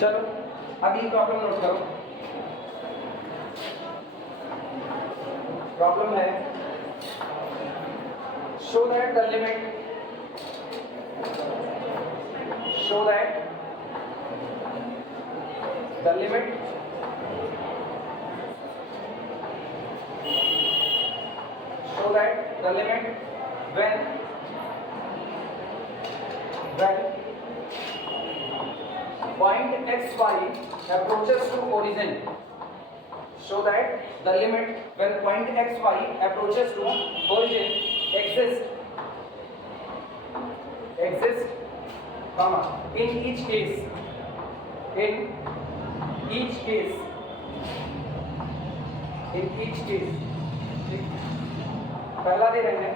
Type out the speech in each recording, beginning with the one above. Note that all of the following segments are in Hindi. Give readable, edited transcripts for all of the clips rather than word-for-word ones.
चलो अगली प्रॉब्लम नोट करो। प्रॉब्लम है show that the limit when point xy approaches to origin. Show that the limit when point xy approaches to origin exists, comma, in each case, पहला दे रहे हैं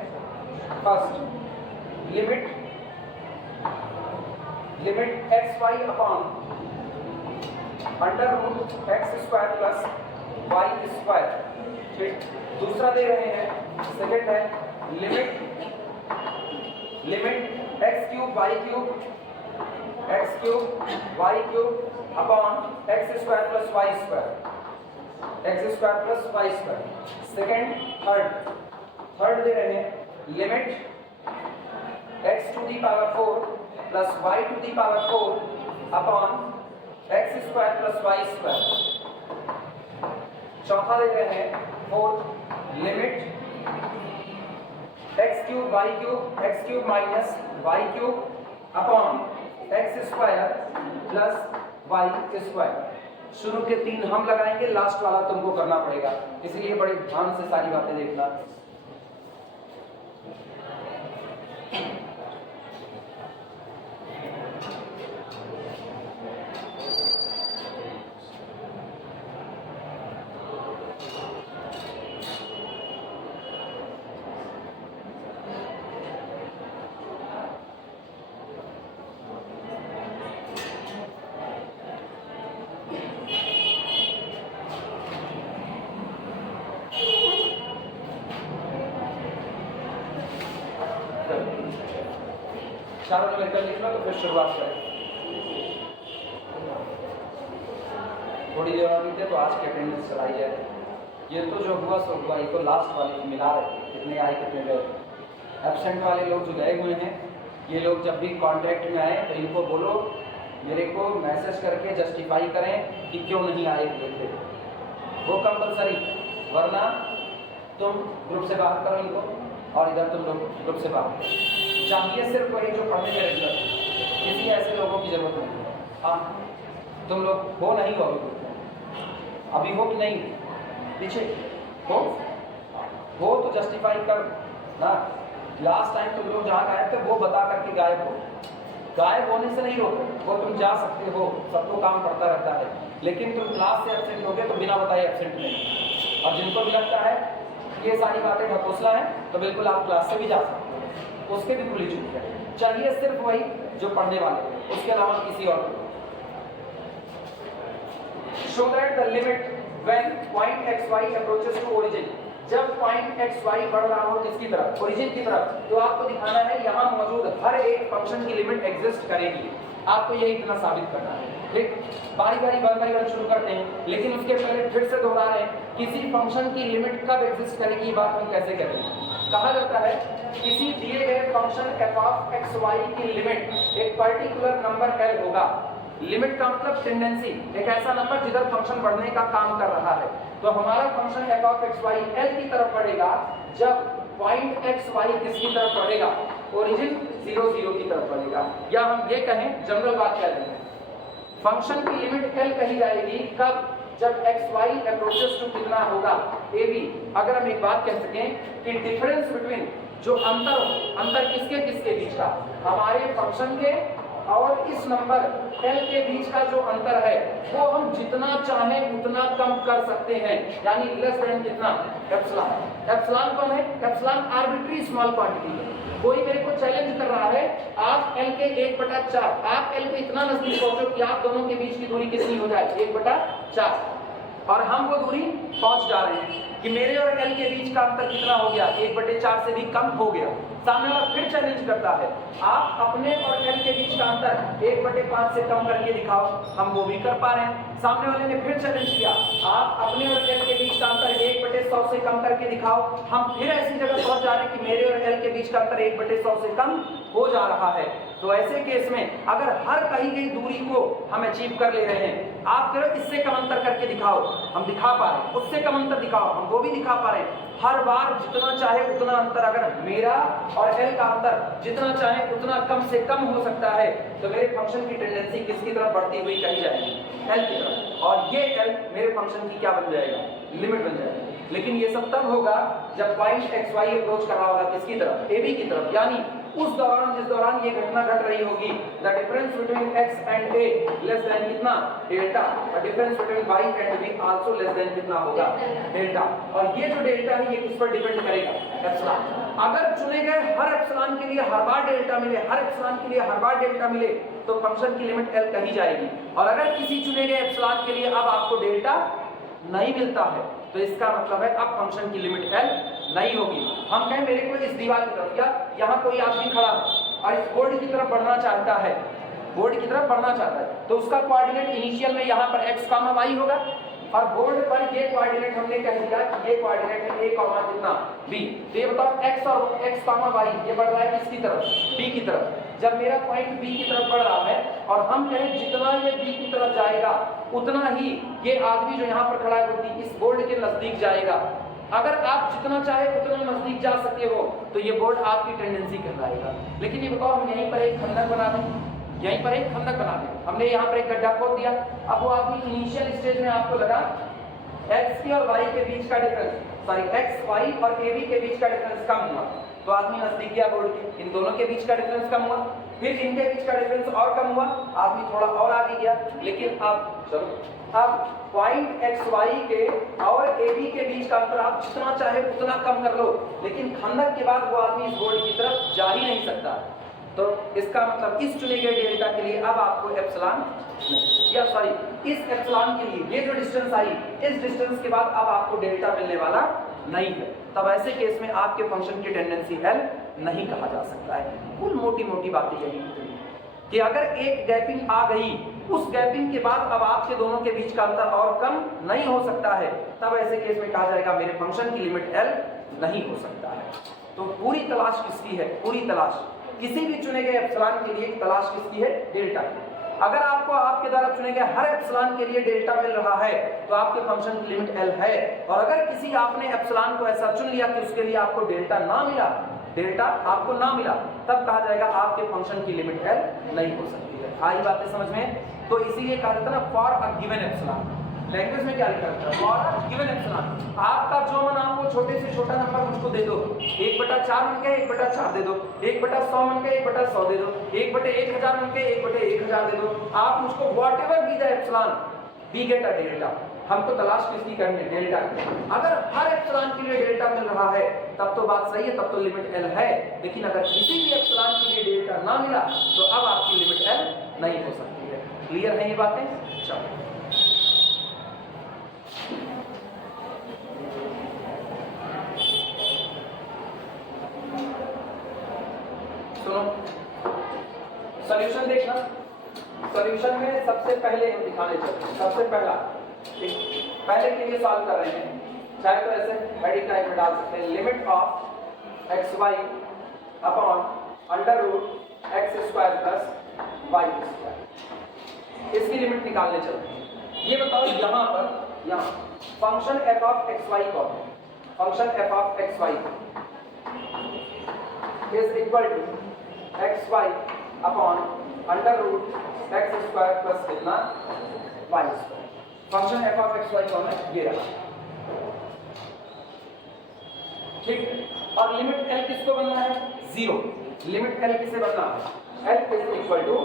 first limit xy upon under root x square plus y square. ठीक, दूसरा दे रहे हैं सेकंड है limit x cube y cube upon x square plus y square. Second third दे रहे हैं limit x to the power 4 plus y to the power 4 upon x square plus y square. चौथा दे रहे हैं fourth limit x cube minus y cube upon x square plus y square. शुरू के तीन हम लगाएंगे, लास्ट वाला तुमको करना पड़ेगा, इसलिए बड़े ध्यान से सारी बातें देखना। चारों ने मिलकर लिख लो तो फिर शुरुआत करें। थोड़ी देर और बीते तो आज की अटेंडेंस चलाई जाए। ये तो जो हुआ सो हुआ, ये तो लास्ट वाले की मिला रहे कितने आए कितने गए। एब्सेंट वाले लोग जो गए हुए हैं, ये लोग जब भी कांटेक्ट में आए तो इनको बोलो मेरे को मैसेज करके जस्टिफाई करें कि क्यों नहीं आए हुए थे, वो कंपलसरी, वरना तुम ग्रुप से बात करो इनको और इधर तुम लोग ग्रुप से बात चाहिए। सिर्फ वही जो पढ़ने में रेगुलर, किसी ऐसे लोगों की जरूरत नहीं। हाँ, तुम लोग हो नहीं हो अभी हो कि नहीं, पीछे हो तो जस्टिफाई कर ना। लास्ट टाइम तुम लोग जहाँ गायब थे वो बता करके गायब होने से नहीं रोके, वो तुम जा सकते हो, सबको काम पड़ता रहता है, लेकिन तुम क्लास से एब्सेंट हो गए तो बिना बताए एब्सेंट नहीं। और जिनको भी लगता है ये सारी बातें ढकोसला है तो बिल्कुल आप क्लास से भी जा सकते हो, उसके भी खुली छूट है। चाहिए सिर्फ वही जो पढ़ने वाले, उसके अलावा किसी और को। Show that the limit when point xy approaches to origin, जब point xy बढ़ रहा हो किसकी तरफ, origin की तरफ, तो आपको दिखाना है यहाँ मौजूद हर एक फंक्शन की लिमिट एग्जिस्ट करेगी। आपको ये इतना साबित करना है। ठीक, बारी बारी वन बाई वन शुरू करते हैं, लेकिन उसके पहले फिर से दोहरा रहे हैं, किसी फंक्शन की लिमिट कब एग्जिस्ट करेगी, ये बात हम कैसे करेंगे। कहा जाता है किसी दिए गए function f of x y की लिमिट एक पर्टिकुलर नंबर l होगा। लिमिट का मतलब टेंडेंसी, एक ऐसा नंबर जिधर फंक्शन बढ़ने का काम कर रहा है। तो हमारा function f of x y l की तरफ बढ़ेगा जब पॉइंट x y किसकी तरफ बढ़ेगा, ओरिजिन 0 0 की तरफ बढ़ेगा। या हम ये कहें, जनरल बात कर रहे हैं, फंक्शन की लिमिट l कही जाएगी कब, जब x y अप्रोचेस टू कितना होगा, a b। अगर हम एक बात कह सकें कि डिफरेंस बिटवीन, जो अंतर किसके किसके बीच का, हमारे फंक्शन के और इस नंबर l के बीच का जो अंतर है वो हम जितना चाहें उतना कम कर सकते हैं, यानी लेस देन कितना, एप्सिलॉन। एप्सिलॉन कौन है, एप्सिलॉन आर्बिट्री स्मॉल क्वांटिटी है। कोई मेरे को चैलेंज कर रहा है, आप l के 1/4, आप l के इतना नजदीक पहुंचो कि आप दोनों के बीच की दूरी कितनी हो जाए, 1/4, और हम वो दूरी पहुंच जा रहे हैं कि मेरे और l के बीच का अंतर कितना हो गया, 1/4 से भी कम हो गया। सामने वाला फिर चैलेंज करता है, आप अपने और एल के बीच का अंतर 1/5 से कम करके दिखाओ। हम वो भी कर पा रहे हैं। सामने वाले ने फिर चैलेंज किया, आप अपने और एल के बीच का अंतर 1/100 से कम करके दिखाओ। हम फिर ऐसी जगह पहुंच जा रहे हैं कि मेरे और एल के बीच का अंतर 1/100 से कम हो जा रहा है। तो ऐसे केस में अगर हर कही गई दूरी को हम अचीव कर ले रहे हैं, आप करो इससे कम अंतर करके दिखाओ, हम दिखा पा रहे हैं। उससे कम अंतर दिखाओ, हम वो भी दिखा पा रहे हैं। हर बार जितना चाहे उतना अंतर, अगर मेरा और एल का अंतर जितना चाहे उतना कम से कम हो सकता है, तो मेरे फंक्शन की टेंडेंसी किसकी तरफ बढ़ती हुई कही जाएगी? एल की तरफ। और ये एल मेरे फंक्शन की क्या बन जाएगा? लिमिट बन जाएगी। लेकिन ये सब तब होगा जब पॉइंट एक्स वाई अप्रोच कर रहा होगा किसकी तरफ? ए बी की तरफ। यानी उस दौरान जिस दौरान ये घटना घट रही होगी, the difference between X and A less than कितना? डेल्टा। और difference between Y and B also less than कितना होगा? डेल्टा। और ये जो डेल्टा है ये किस पर डिपेंड करेगा? एप्सिलॉन। अगर चुने गए हर एप्सिलॉन के लिए हर बार डेल्टा मिले, हर एप्सिलॉन के लिए हर बार डेल्टा मिले, तो फंक्शन की लिमिट एल कही जाएगी। और अगर किसी चुने गए एप्सिलॉन के लिए अब आपको डेल्टा नहीं मिलता है, तो इसका मतलब है अब फंक्शन की लिमिट एल नहीं होगी। हम कहें मेरे को इस दीवार की तरफ, या यहाँ कोई आदमी खड़ा और इस बोर्ड की तरफ बढ़ना चाहता है, बोर्ड की तरफ बढ़ना चाहता है, तो उसका कोऑर्डिनेट इनिशियल में यहाँ पर x, y होगा। और बोर्ड पर ये कोऑर्डिनेट हमने कह दिया कि ये कोऑर्डिनेट है a, कितना b। तो ये बताओ x और x, y ये बढ़ रहा है किसकी तरफ? b की तरफ। जब मेरा पॉइंट b की तरफ बढ़ रहा है और हम कहें जितना ये b की तरफ जाएगा उतना ही ये आदमी जो यहाँ पर खड़ा है वो इस बोर्ड के नजदीक जाएगा। अगर आप जितना चाहे उतना नजदीक जा सकते हो तो ये बोर्ड आपकी टेंडेंसी कहलाएगा। लेकिन ये बताओ हम यहीं पर एक खंडक बना दें, यहीं पर एक खंडक बना दें, हमने यहाँ पर एक गड्ढा खोद दिया। अब वो आदमी इनिशियल स्टेज में आपको लगा x की और y के बीच का डिफरेंस, सॉरी x, y और a, b के बीच का डिफरेंस कम हुआ, तो आदमी नजदीक गया बोर्ड के। इन दोनों के बीच का डिफरेंस कम हुआ, फिर इनके बीच का डिफरेंस और कम हुआ, आदमी थोड़ा और आगे गया। लेकिन अब चलो, अब पॉइंट एक्स वाई के और ए बी के बीच का अंतर आप जितना चाहे उतना कम कर लो, लेकिन खंडक के बाद वो आदमी इस बोर्ड की तरफ जा ही नहीं सकता। तो इसका मतलब इस चुने गए डेल्टा के लिए अब आपको एप्सिलॉन, या सॉरी इस एप्सिलॉन के लिए ये जो डिस्टेंस आई, इस डिस्टेंस के बाद अब आपको डेल्टा मिलने वाला नहीं है। तब ऐसे केस में आपके फंक्शन की टेंडेंसी एल नहीं कहा जा सकता है। कुल मोटी मोटी बातें यही कि अगर एक गैपिंग आ गई, उस गैपिंग के बाद अब आपके दोनों के बीच का अंतर और कम नहीं हो सकता है, तब ऐसे केस में कहा जाएगा मेरे फंक्शन की लिमिट एल नहीं हो सकता है। तो पूरी तलाश किसकी है? पूरी तलाश किसी भी चुने गए एप्सिलॉन के लिए तलाश किसकी है? डेल्टा की। अगर आपको आपके द्वारा चुने गए हर एप्सिलॉन के लिए डेल्टा मिल रहा है तो आपके फंक्शन की लिमिट एल है। और अगर किसी आपने एप्सिलॉन को ऐसा चुन लिया कि उसके लिए आपको डेल्टा ना मिला, डेल्टा आपको ना मिला, तब कहा जाएगा आपके फंक्शन की लिमिट एल नहीं हो सकती है। आई बातें समझ में? तो इसीलिए कहा जाता है ना for a given epsilon. Language में क्या लिखा रहता है? For a given epsilon. आपका जो मन आप वो छोटे से छोटा नंबर मुझको दे दो, 1/4 मन के 1/4 दे दो, 1/100 मन के 1/100 दे दो, 1/1000 मन के 1/1000 दे दो। आप मुझको whatever be the epsilon, we get a delta. हमको तलाश किसकी करनी है? डेल्टा की। अगर हर एप्सिलॉन के लिए डेल्टा मिल रहा है तब तो बात सही है, तब तो लिमिट एल है। लेकिन अगर किसी भी एप्सिलॉन के लिए डेल्टा ना मिला तो अब आपकी लिमिट एल नहीं हो सकती है। क्लियर है ये बातें? चलो सुनो, सॉल्यूशन देखना। सॉल्यूशन में सबसे पहले हम दिखाने चलते हैं। सबसे पहला पहले के लिए सॉल्व कर रहे हैं, चाहे तो ऐसे हेडिंग टाइप में डाल सकते हैं, limit of x y upon under root x square plus y square. इसकी लिमिट निकालने चलते हैं। ये बताओ यहाँ पर, यहाँ function f of x y कौन है? Function f of x y is equal to x y upon under root x square plus कितना? Y square. Function f of x y कौन है? ये रहा, ठीक। और लिमिट एल किसको बनना है? 0। लिमिट एल किसे बनना है? एल इज इक्वल टू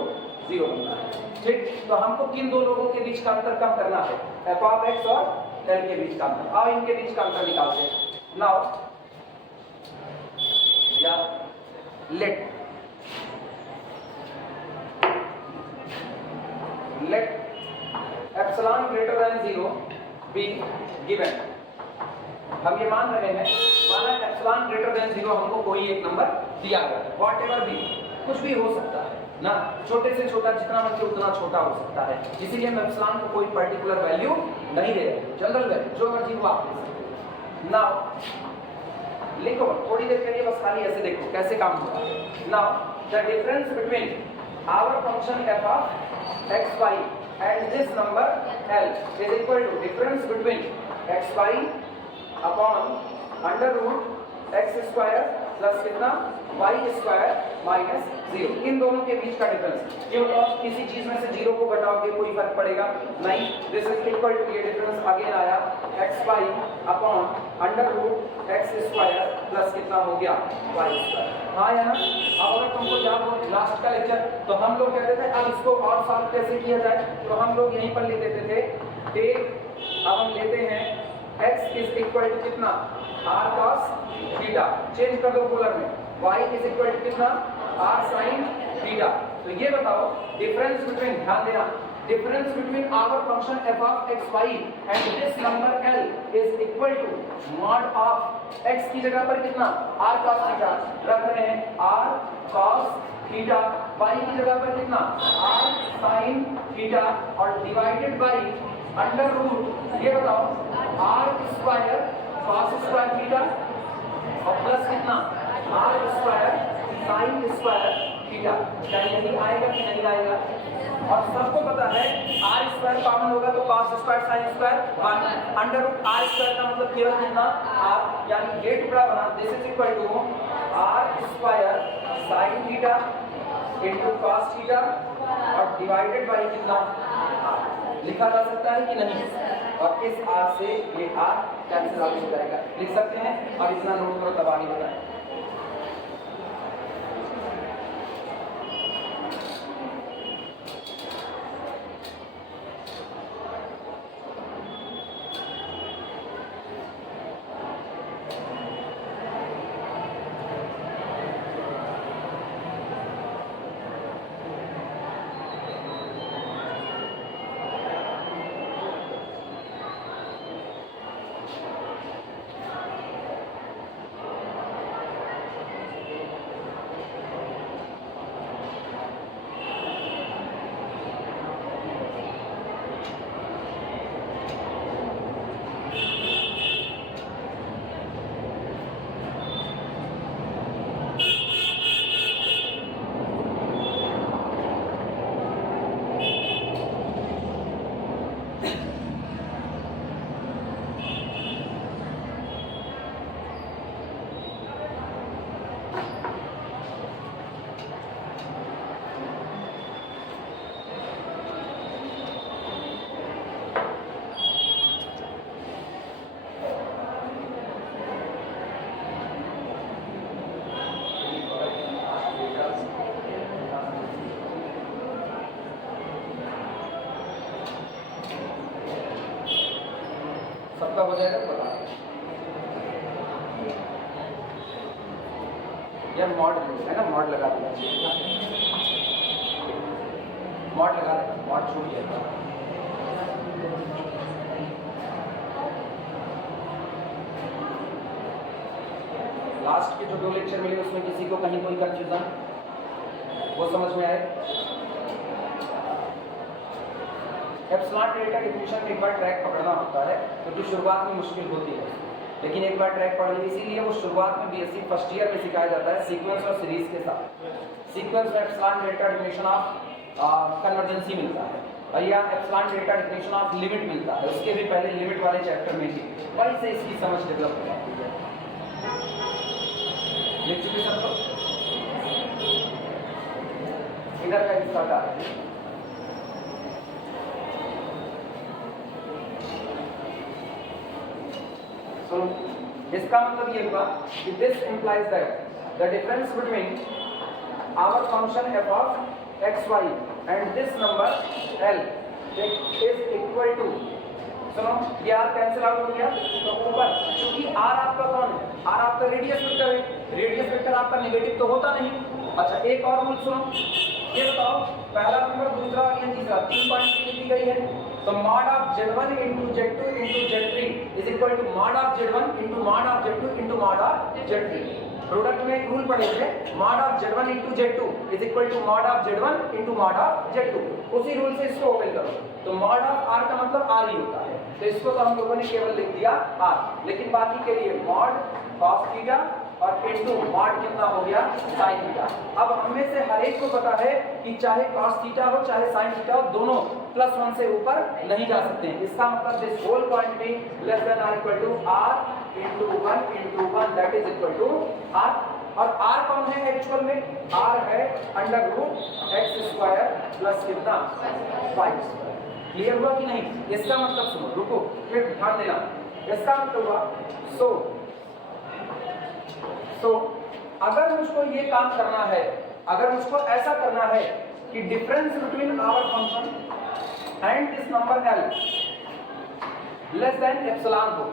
0 बनना है, ठीक। तो हमको किन दो लोगों के बीच का अंतर कम करना है? एफ ऑफ एक्स और एल के बीच का अंतर। और इनके बीच का अंतर निकालते हैं। नाउ या let epsilon greater than 0 be given. हम ये मान रहे हैं, माना एप्सिलॉन ग्रेटर देन 0 हमको कोई एक नंबर दिया गया है, व्हाटएवर भी, कुछ भी हो सकता है ना, छोटे से छोटा जितना मन के उतना छोटा हो सकता है, इसीलिए हम एप्सिलॉन को कोई पर्टिकुलर वैल्यू नहीं दे रहे, जनरल वैल्यू जो मर्जी वो आप दे सकते हो। नाउ लिखो, थोड़ी देर के लिए बस खाली ऐसे देखो कैसे काम होगा। Now the difference between our function f of xy and this number L is equal to difference between xy upon under root x square plus कितना y स्क्वायर माइनस 0, इन दोनों के बीच का डिफरेंस। ये बताओ किसी चीज में से 0 को घटाओगे कोई फर्क पड़ेगा नहीं, दिस इज इक्वल टू, ये डिफरेंस अगेन आया xy upon under root x square plus कितना हो गया y स्क्वायर। हाँ या ना? अब अगर तुमको याद हो लास्ट का लेक्चर, तो हम लोग कहते थे अब इसको और सॉल्व कैसे किया जाए, तो हम लोग यहीं पर ले देते थे एक, अब हम लेते हैं x इज इक्वल टू कितना r cos थीटा, चेंज कर दो पोलर में, y इज इक्वल टू कितना r sin थीटा। तो ये बताओ डिफरेंस बिटवीन, ध्यान देना, difference between our function f of xy and this number L is equal to mod of x की जगह पर कितना r cos थीटा रख रहे हैं, r cos थीटा, y की जगह पर कितना r sin थीटा और डिवाइडेड बाय अंडर रूट, ये बताओ r square cos square theta और प्लस कितना r square sin square theta. क्या यही आएगा कि नहीं आएगा? और सबको पता है r स्क्वायर कॉमन होगा तो cos square sin square 1, under root r square का मतलब केवल कितना r, यानी ये टुकड़ा बना, this is equal to r square sin theta into cos theta और डिवाइडेड बाय कितना r। लिखा जा सकता है कि नहीं? और इस r से ये r कैंसिल आउट हो जाएगा, लिख सकते हैं। और इतना नोट करो, तबाही बताएं। सबका हो जाएगा पता यार, मॉड है ना, मॉड लगा देना चाहिए, मॉड लगा देना, मॉड छूट जाएगा। लास्ट के जो 2 लेक्चर मिले उसमें किसी को कहीं कोई कंफ्यूजन वो समझ में आए? एप्सिलॉन डेल्टा डिफिनेशन एक बार ट्रैक पकड़ना होता है क्योंकि शुरुआत में मुश्किल होती है, लेकिन एक बार ट्रैक पढ़ ली, इसीलिए वो शुरुआत में बीएससी फर्स्ट ईयर में सिखाया जाता है सीक्वेंस और सीरीज के साथ। सीक्वेंस में एप्सिलॉन डेल्टा डिफिनेशन ऑफ कन्वर्जेंसी मिलता है और या epsilon delta definition of limit मिलता है, उसके भी पहले लिमिट वाले चैप्टर में ही, वहीं से इसकी समझ डेवलप हो जाती है। लिख चुके सबको? इधर का हिस्सा का So, इसका मतलब ये हुआ कि this implies that the difference between our function f of xy and this number L is equal to, सुनो ये r कैंसिल आउट हो गया, तो ऊपर क्योंकि r आपका कौन है, r आपका रेडियस वेक्टर है, रेडियस वेक्टर आपका नेगेटिव तो होता नहीं। अच्छा एक और रूल सुनो, ये बताओ पहला नंबर, दूसरा और ये तीसरा 3 पॉइंट की दी गई है, तो mod of z1 into z2 into z3 is equal to mod of z1 into mod of z2 into mod of z3। Product में एक रूल पढ़े थे, mod of Z1 into Z2 is equal to mod of Z1 into mod of Z2। उसी रूल से इसको ओपन करो, तो मॉड ऑफ R का मतलब R ही होता है, तो इसको तो हम लोगों ने केवल लिख दिया R, लेकिन बाकी के लिए मॉड cos थीटा और इनटू मॉड कितना हो गया sin थीटा। अब हमें से हर एक को पता है कि चाहे cos थीटा हो चाहे sin थीटा हो, दोनों +1 से ऊपर नहीं जा सकते हैं। इसका मतलब this whole quantity less than or equal to r into 1 that is equal to r। और r कौन है एक्चुअल में? r है √x² प्लस कितना y²। क्लियर हुआ कि नहीं? इसका मतलब सुनो, रुको फिर ध्यान देना। इसका मतलब हुआ सो अगर मुझको ये काम करना है, अगर मुझको ऐसा करना है कि difference between our function and this number l less than epsilon हो,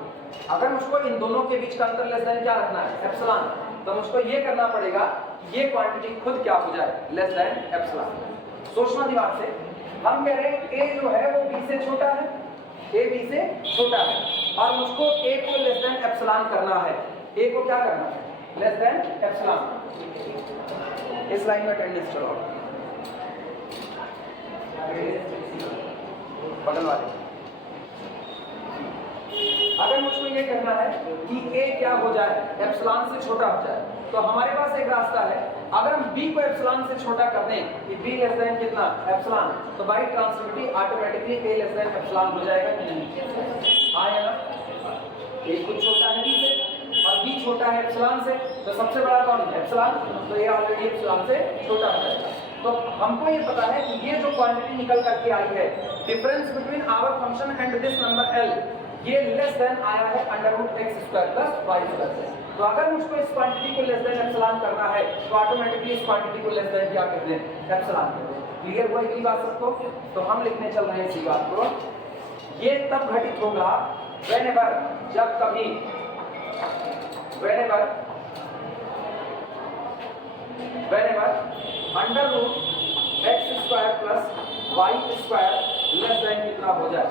अगर मुझको इन दोनों के बीच का अंतर लेस देन क्या रखना है? एप्सिलॉन। तो मुझको ये करना पड़ेगा ये क्वांटिटी खुद क्या हो जाए? Less than epsilon. सोचना दिमाग से, हम कह रहे हैं a जो है वो b से छोटा है, a b से छोटा है, और मुझको a को लेस देन एप्सिलॉन करना है। a को क्या करना है? Less than epsilon. इस लाइन में अटेंडेंस चलो बगल वाले। अगर मुझको ये कहना है कि a क्या हो जाए? एप्सिलॉन से छोटा हो जाए, तो हमारे पास एक रास्ता है। अगर हम b को एप्सिलॉन से छोटा कर दें कि b लेस देन कितना एप्सिलॉन, तो by transmittivity automatically a less than epsilon हो जाएगा कि नहीं? आया ना? a कुछ छोटा है b से और b छोटा है एप्सिलॉन से, तो सबसे बड़ा कौन है? एप्सिलॉन। तो ये ऑलरेडी एप्सिलॉन से छोटा हो जाएगा। तो हमको ये पता है कि ये जो क्वांटिटी निकल करके आई है, difference between our function and this number l, ये लेस देन आया है √x² प्लस y² से। तो अगर मुझको इस क्वांटिटी को लेस देन एप्सिलॉन करना है, तो ऑटोमेटिकली इस क्वांटिटी को लेस देन क्या कर दें? एप्सिलॉन कर दें। क्लियर हुआ इतनी बात सबको? तो हम लिखने चल रहे हैं इसी बात को। ये तब घटित होगा व्हेनेवर, जब कभी, whenever √x² plus y² less than कितना हो जाए?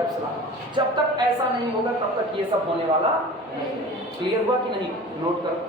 एप्सिलॉन। जब तक ऐसा नहीं होगा तब तक ये सब होने वाला नहीं। क्लियर हुआ कि नहीं? नोट करो।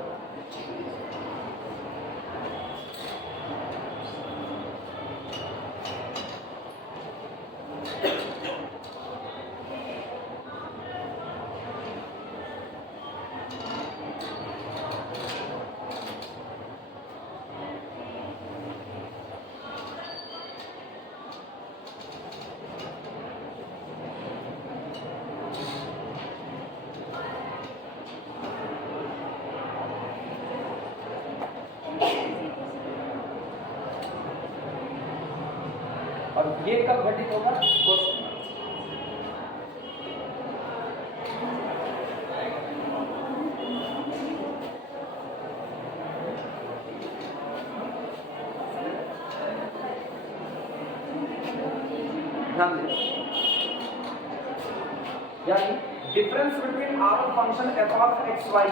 और ये कब घटित होगा? ध्यान दें, यानी difference between our function f(x,y)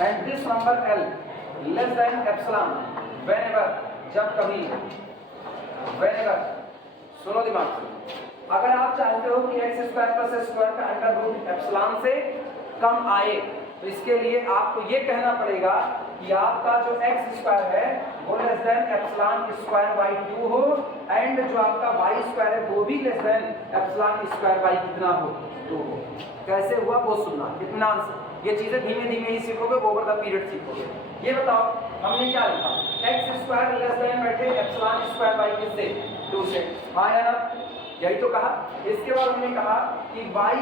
and this number l less than epsilon whenever, जब कभी, व्हेनेवर, सुनो दिमाग से, अगर आप चाहते हो कि x² प्लस s² का अंडर रूट एप्सिलॉन से कम आए, तो इसके लिए आपको ये कहना पड़ेगा कि आपका जो x² है वो लेस देन एप्सिलॉन² 2 हो, एंड जो आपका y² है वो भी लेस देन एप्सिलॉन² कितना हो? 2 हो। कैसे हुआ वो सुनना, इत्मीनान से। ये चीजें धीमे धीमे ही सीखोगे, ओवर द पीरियड सीखोगे। ये बताओ हमने क्या लिखा? x² लेस देन बैठे एप्सिलॉन² किससे? 2 से। हाँ या ना? यही तो कहा। इसके बाद हमने कहा कि y²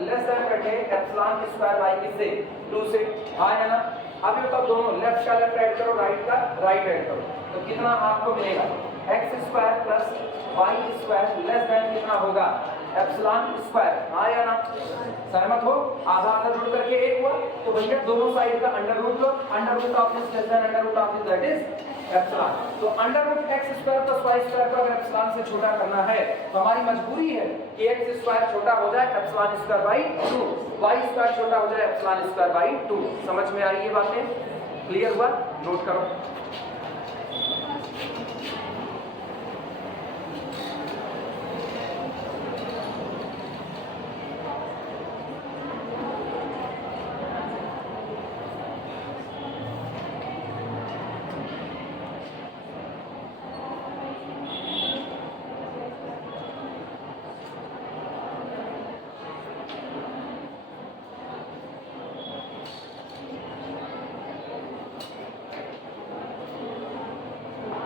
लेस देन बैठे एप्सिलॉन² किससे? 2 से। हाँ या ना? अब ये बताओ दोनों, लेफ्ट का लेफ्ट ऐड करो, राइट का राइट ऐड करो, तो कितना आपको मिलेगा? x² plus y² less than कितना होगा? एप्सिलॉन²। हाँ या ना? सहमत हो? आधा आधा जुड़ करके एक हुआ, तो भैया दोनों साइड का अंडर रूट लो, under root of this less than under root of this that is epsilon. तो under root x² plus y² को अगर एप्सिलॉन से छोटा करना है, तो हमारी मजबूरी है कि x² छोटा हो जाए एप्सिलॉन²/2, y² छोटा हो जाए एप्सिलॉन²/2। समझ में आई ये बातें? क्लियर हुआ? नोट करो।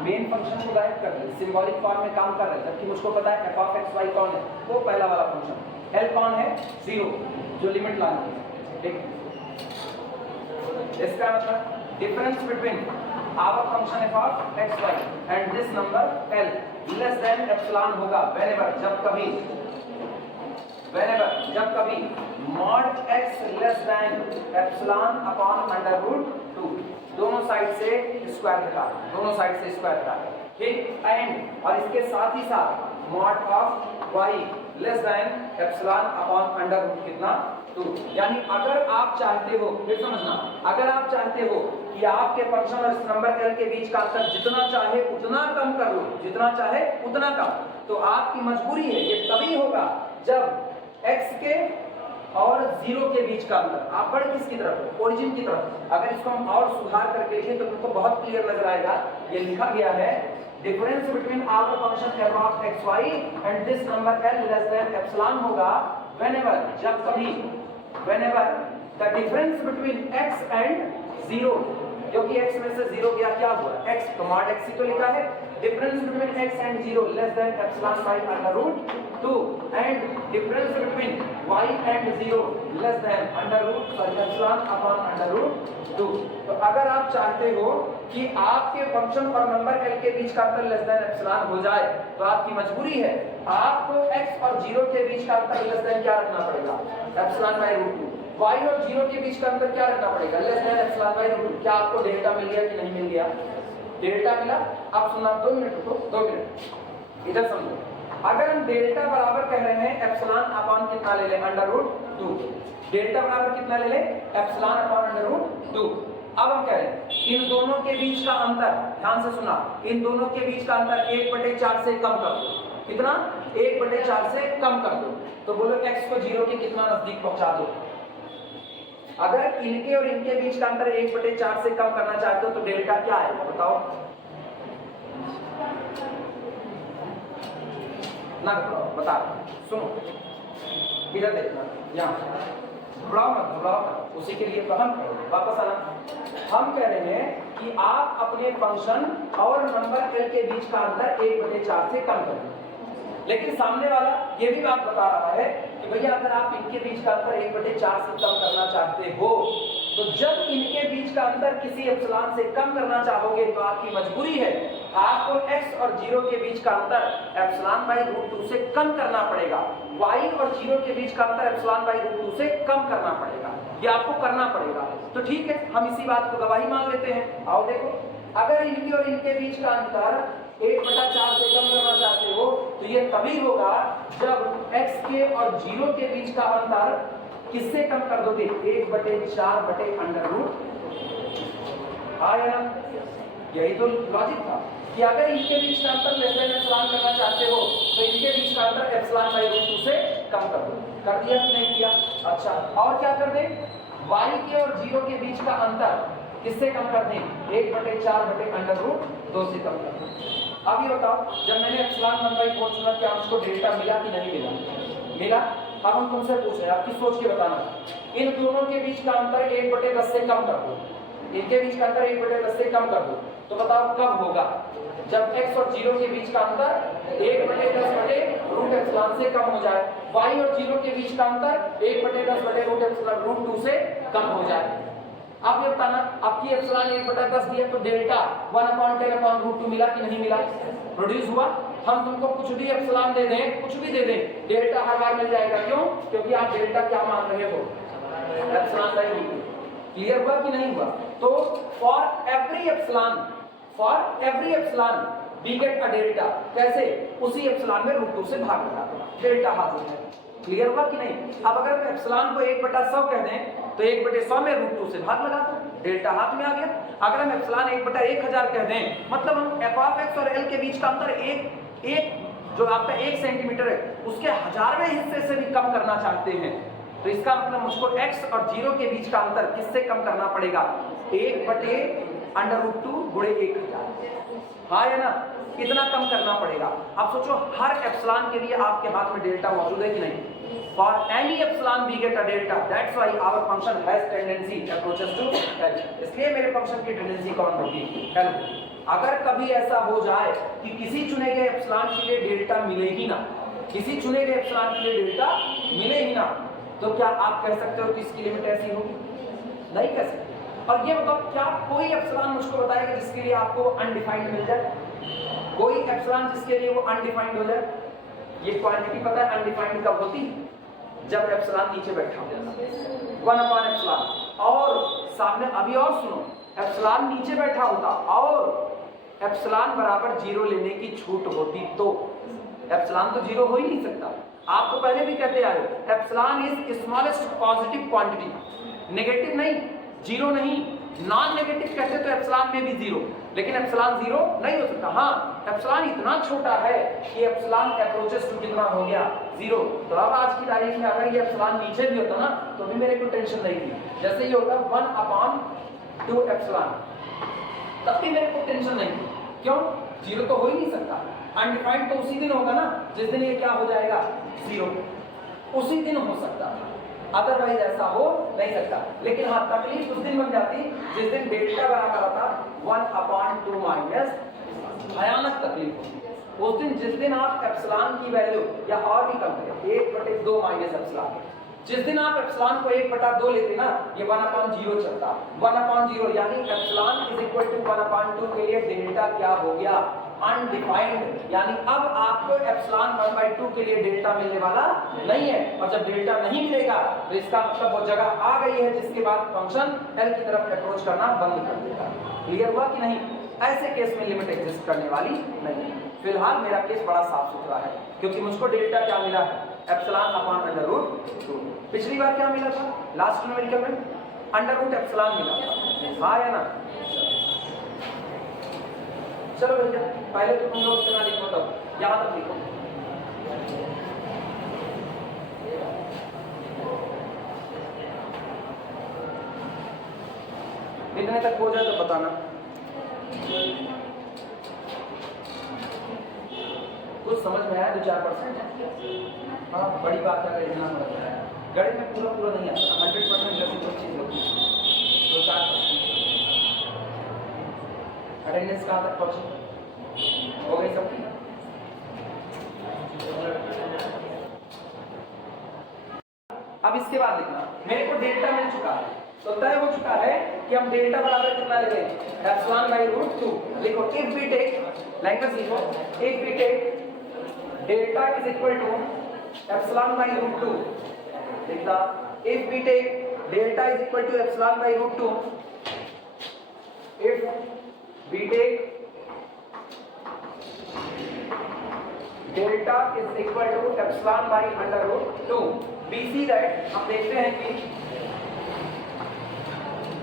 मेन फंक्शन को गायब कर दिया, सिंबॉलिक फॉर्म में काम कर रहे हैं, जबकि मुझको पता है f(x, y) कौन है, वो पहला वाला फंक्शन। l कौन है? 0, जो लिमिट लानी है। ठीक, इसका मतलब difference between our function f(x, y) and this number l less than epsilon होगा व्हेनेवर, जब कभी mod x less than epsilon upon under root 2, दोनों साइड से स्क्वायर हटा, ठीक। एंड और इसके साथ ही साथ mod of y less than epsilon upon under root कितना? 2। यानी अगर आप चाहते हो, फिर समझना, अगर आप चाहते हो कि आपके फंक्शन और इस नंबर l के बीच का अंतर जितना चाहे उतना कम कर लो, जितना चाहे उतना कम, तो आपकी मजबूरी है, ये तभी होगा जब x के और 0 के बीच का अंतर, आप बढ़ किसकी तरफ? ओरिजिन की तरफ। अगर इसको हम और सुधार करके लिखें तो तुमको बहुत क्लियर नजर आएगा। ये लिखा गया है difference between our function f(x, y) and this number l less than epsilon होगा व्हेनेवर, जब कभी, whenever the difference between x and 0, क्योंकि x में से 0 गया, क्या हुआ? x, तो mod x ही तो लिखा है। Difference between x and 0 less than epsilon by under root 2 and difference between y and 0 less than under root epsilon upon under root 2। तो अगर आप चाहते हो कि आपके फंक्शन और नंबर l के बीच का अंतर लेस देन एप्सिलॉन हो जाए, तो आपकी मजबूरी है, आपको x और 0 के बीच का अंतर लेस देन क्या रखना पड़ेगा? Epsilon by root 2। y और 0 के बीच का अंतर क्या रखना पड़ेगा? Less than epsilon by root 2। क्या आपको डेल्टा मिल गया कि नहीं मिल गया? डेल्टा मिला। अब सुनना, 2 मिनट रुको, 2 मिनट इधर समझो। अगर हम डेल्टा बराबर कह रहे हैं एप्सिलॉन अपॉन कितना ले लें? Under root 2। डेल्टा बराबर कितना ले लें? Epsilon upon under root 2। अब हम कह रहे हैं इन दोनों के बीच का अंतर, ध्यान से सुना, इन दोनों के बीच का अंतर 1/4 से कम कर दो। कितना? 1/4 से कम कर दो। तो बोलो x को 0 के कितना नजदीक पहुंचा दो? अगर इनके और इनके बीच का अंतर 1/4 से कम करना चाहते हो तो डेल्टा क्या आएगा बताओ? ना बता, सुनो, इधर देखना, यहाँ घबराओ मत, उसी के लिए तो हम वापस आना। हम कह रहे हैं कि आप अपने फंक्शन और नंबर l के बीच का अंतर 1/4 से कम करें, लेकिन सामने वाला ये भी बात बता रहा है कि भैया अगर आप इनके बीच का अंतर 1/4 से कम करना चाहते हो, तो जब इनके बीच का अंतर किसी एप्सिलॉन से कम करना चाहोगे तो आपकी मजबूरी है, आपको x और 0 के बीच का अंतर एप्सिलॉन बाय रूट 2 से कम करना पड़ेगा, y और 0 के बीच का अंतर एप्सिलॉन बाय रूट 2 से कम करना पड़ेगा। ये आपको करना पड़ेगा। तो ठीक है, हम इसी बात को गवाही मान लेते हैं। आओ देखो, अगर इनके और इनके बीच का अंतर 1/4 से कम करना चाहते हो तो ये तभी होगा जब x के और 0 के बीच का अंतर किससे कम कर दोगे? 1/4 बटे अंडर रूट। हाँ या ना? यही तो लॉजिक था कि अगर इनके बीच का अंतर लेस देन एप्सिलॉन करना चाहते हो तो इनके बीच का अंतर एप्सिलॉन बाय रूट 2 से कम कर दो। कर दिया कि नहीं किया? अच्छा, और क्या कर दें? y के और 0 के बीच का अंतर किससे कम कर दें? 1/4 बटे अंडर रूट 2 से कम कर दें। अब ये बताओ, जब मैंने एप्सिलॉन 1/4 चुना, क्या हमको डेल्टा मिला कि नहीं मिला? मिला। अब हम तुमसे पूछ रहे हैं, आपकी सोच के बताना, इन दोनों के बीच का अंतर 1/10 से कम कर दो, इनके बीच का अंतर 1/10 से कम कर दो, तो बताओ कब होगा? जब x और 0 के बीच का अंतर 1/10 बटे रूट एप्सिलॉन से कम हो जाए, y और 0 के बीच का अंतर 1/10 बटे रूट एप्सिलॉन रूट 2 से कम हो जाए। अब ये बताना, आपकी एप्सिलॉन 1/10 दिया तो डेल्टा 1/10/√2 मिला कि नहीं मिला? प्रोड्यूस हुआ। हम तुमको कुछ भी एप्सिलॉन दे दें, कुछ भी दे दें, डेल्टा हर बार मिल जाएगा। क्यों? क्योंकि आप डेल्टा क्या मान रहे हो? Epsilon by root 2। क्लियर हुआ कि नहीं हुआ? तो for every epsilon we get a delta. कैसे? उसी एप्सिलॉन में रूट 2 से भाग लगा दो, डेल्टा हाजिर है। क्लियर हुआ कि नहीं? अब अगर हम एप्सिलॉन को 1/100 कह दें तो 1/100 में रूट 2 से भाग लगा दो, डेल्टा हाथ में आ गया। अगर हम एप्सिलॉन 1/1000 कह दें, मतलब हम f(x) और l के बीच का अंतर एक जो आपका 1 सेंटीमीटर है उसके 1000वें हिस्से से भी कम करना चाहते हैं, तो इसका मतलब मुझको x और 0 के बीच का अंतर किससे कम करना पड़ेगा? 1/√2 गुणे 1000। हाँ या ना? कितना कम करना पड़ेगा? अब सोचो, हर एप्सिलॉन के लिए आपके हाथ में डेल्टा मौजूद है कि नहीं? For any epsilon we get a delta. That's why our function has tendency approaches to L. इसलिए मेरे फंक्शन की टेंडेंसी कौन होगी? L। अगर कभी ऐसा हो जाए कि किसी चुने गए एप्सिलॉन के लिए डेल्टा मिले ही ना, किसी चुने गए एप्सिलॉन के लिए डेल्टा मिले ही ना, तो क्या आप कह सकते हो कि इसकी लिमिट ऐसी होगी? नहीं कह सकते। और ये मतलब क्या कोई एप्सिलॉन मुझको बताएगा जिसके लिए आपको अनडिफाइंड मिल जाए? कोई एप्सिलॉन जिसके लिए वो अनडिफाइंड हो जाए? ये क्वांटिटी पता है अनडिफाइंड कब होती? जब एप्सिलॉन नीचे बैठा होता 1/एप्सिलॉन। और सामने अभी और सुनो, एप्सिलॉन नीचे बैठा होता और एप्सिलॉन बराबर 0 लेने की छूट होती तो एप्सिलॉन तो 0 हो ही नहीं सकता। आप तो पहले भी कहते आए epsilon is smallest positive quantity, negative नहीं, 0 नहीं, नॉन नेगेटिव कहते तो एप्सिलॉन में भी 0, लेकिन एप्सिलॉन 0 नहीं हो सकता। हाँ, एप्सिलॉन इतना छोटा है कि एप्सिलॉन अप्रोचेस टू कितना हो गया 0। तो अब आज की तारीख में अगर ये एप्सिलॉन नीचे भी होता ना तो भी मेरे को टेंशन नहीं थी। जैसे ये होता 1/2 एप्सिलॉन, तब भी मेरे को टेंशन नहीं थी। क्यों? 0 तो हो ही नहीं सकता। अनडिफाइंड तो उसी दिन होगा ना जिस दिन ये क्या हो जाएगा 0, उसी दिन हो सकता है, अदरवाइज ऐसा हो नहीं सकता। लेकिन हाँ, तकलीफ उस दिन बन जाती जिस दिन डेल्टा बराबर आता 1/2 माइनस, भयानक तकलीफ होती उस दिन, जिस दिन आप एप्सिलॉन की वैल्यू या और भी कम करें 1/2 माइनस एप्सिलॉन। जिस दिन आप एप्सिलॉन को 1/2 लेते ना, ये 1/0 चलता, 1/0 यानी एप्सिलॉन इज इक्वल टू 1/2 के लिए डेल्टा क्या हो गया अनडिफाइंड। यानी अब आपको एप्सिलॉन 1/2 के लिए डेल्टा मिलने वाला नहीं है। और जब डेल्टा नहीं मिलेगा तो इसका मतलब वो जगह आ गई है जिसके बाद फंक्शन एल की तरफ अप्रोच करना बंद कर देगा। क्लियर हुआ कि नहीं? ऐसे केस में लिमिट एग्जिस्ट करने वाली नहीं है। फिलहाल मेरा केस बड़ा साफ सुथरा है क्योंकि मुझको डेल्टा क्या मिला है एप्सिलॉन/√2। पिछली बार क्या मिला था लास्ट न्यूमेरिकल में? √ε मिला था, हाँ या ना? चलो भैया, पहले तो तुम लोग इतना लिखो, तब यहां तक लिखो। इतने तक हो जाए तो बताना। कुछ समझ में आया? 2-4%? हाँ, बड़ी बात है इतना समझ में आया। गणित में पूरा नहीं आता, 100% जैसी कोई चीज होती है 2-4%। अटेंडेंस कहाँ तक पहुंची? हो गई सबकी? अब इसके बाद लिखना, मेरे को डेल्टा मिल चुका है तो तय हो चुका है कि हम डेल्टा बराबर कितना ले लें एप्सिलॉन/√2। लिखो इफ वी टेक, लैंग्वेज लिखो, if we take delta is equal to एप्सिलॉन/√2। लिखना if we take delta is equal to एप्सिलॉन/√2, if we take delta is equal to एप्सिलॉन/√2। we see that, हम देखते हैं कि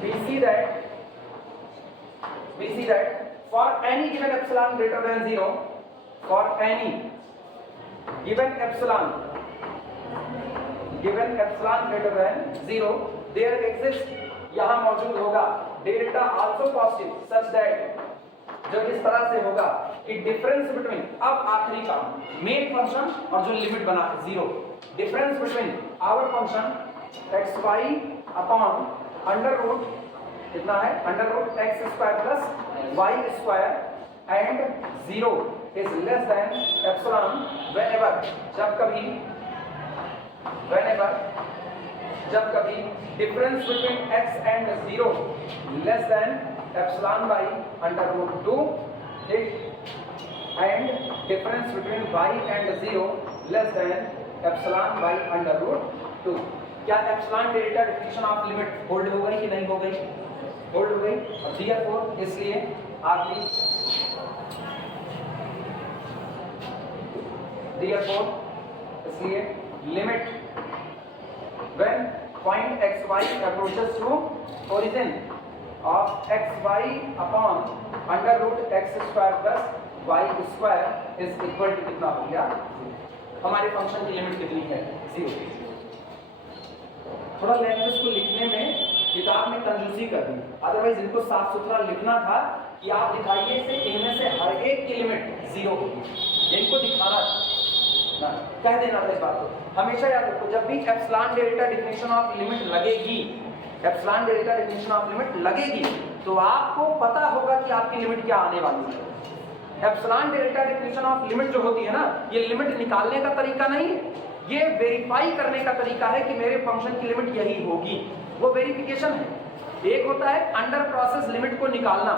we see that for any given epsilon greater than 0, for any given epsilon greater than 0, there exists, यहाँ मौजूद होगा delta also positive such that, जो इस तरह से होगा कि डिफरेंस बिटवीन, अब आखिरी काम मेन फंक्शन और जो लिमिट बना है 0, difference between our function xy अपॉन √ कितना है √x² plus y² and 0 is less than epsilon whenever, जब कभी difference between x and 0 less than एप्सिलॉन/√2 and difference between y and 0 less than एप्सिलॉन/√2। क्या epsilon delta definition of limit hold हो गई कि नहीं हो गई? होल्ड हो गई। और therefore इसलिए आखिरी इसलिए limit when point xy approaches to origin of xy upon √x² plus y² is equal to कितना हो गया? हमारे फंक्शन की लिमिट कितनी है? 0। थोड़ा लैंग्वेज को लिखने में किताब में कंजूसी कर दी, अदरवाइज इनको साफ सुथरा लिखना था कि आप दिखाइए इसे, इनमें से हर एक की लिमिट 0 होगी, इनको दिखाना ना, कह देना था इस बात को। हमेशा याद रखो, जब भी epsilon delta definition of limit लगेगी, epsilon delta definition of limit लगेगी तो आपको पता होगा कि आपकी लिमिट क्या आने वाली है। Epsilon delta definition of limit जो होती है ना, ये लिमिट निकालने का तरीका नहीं है, ये वेरीफाई करने का तरीका है कि मेरे फंक्शन की लिमिट यही होगी, वो वेरिफिकेशन है। एक होता है अंडर प्रोसेस लिमिट को निकालना,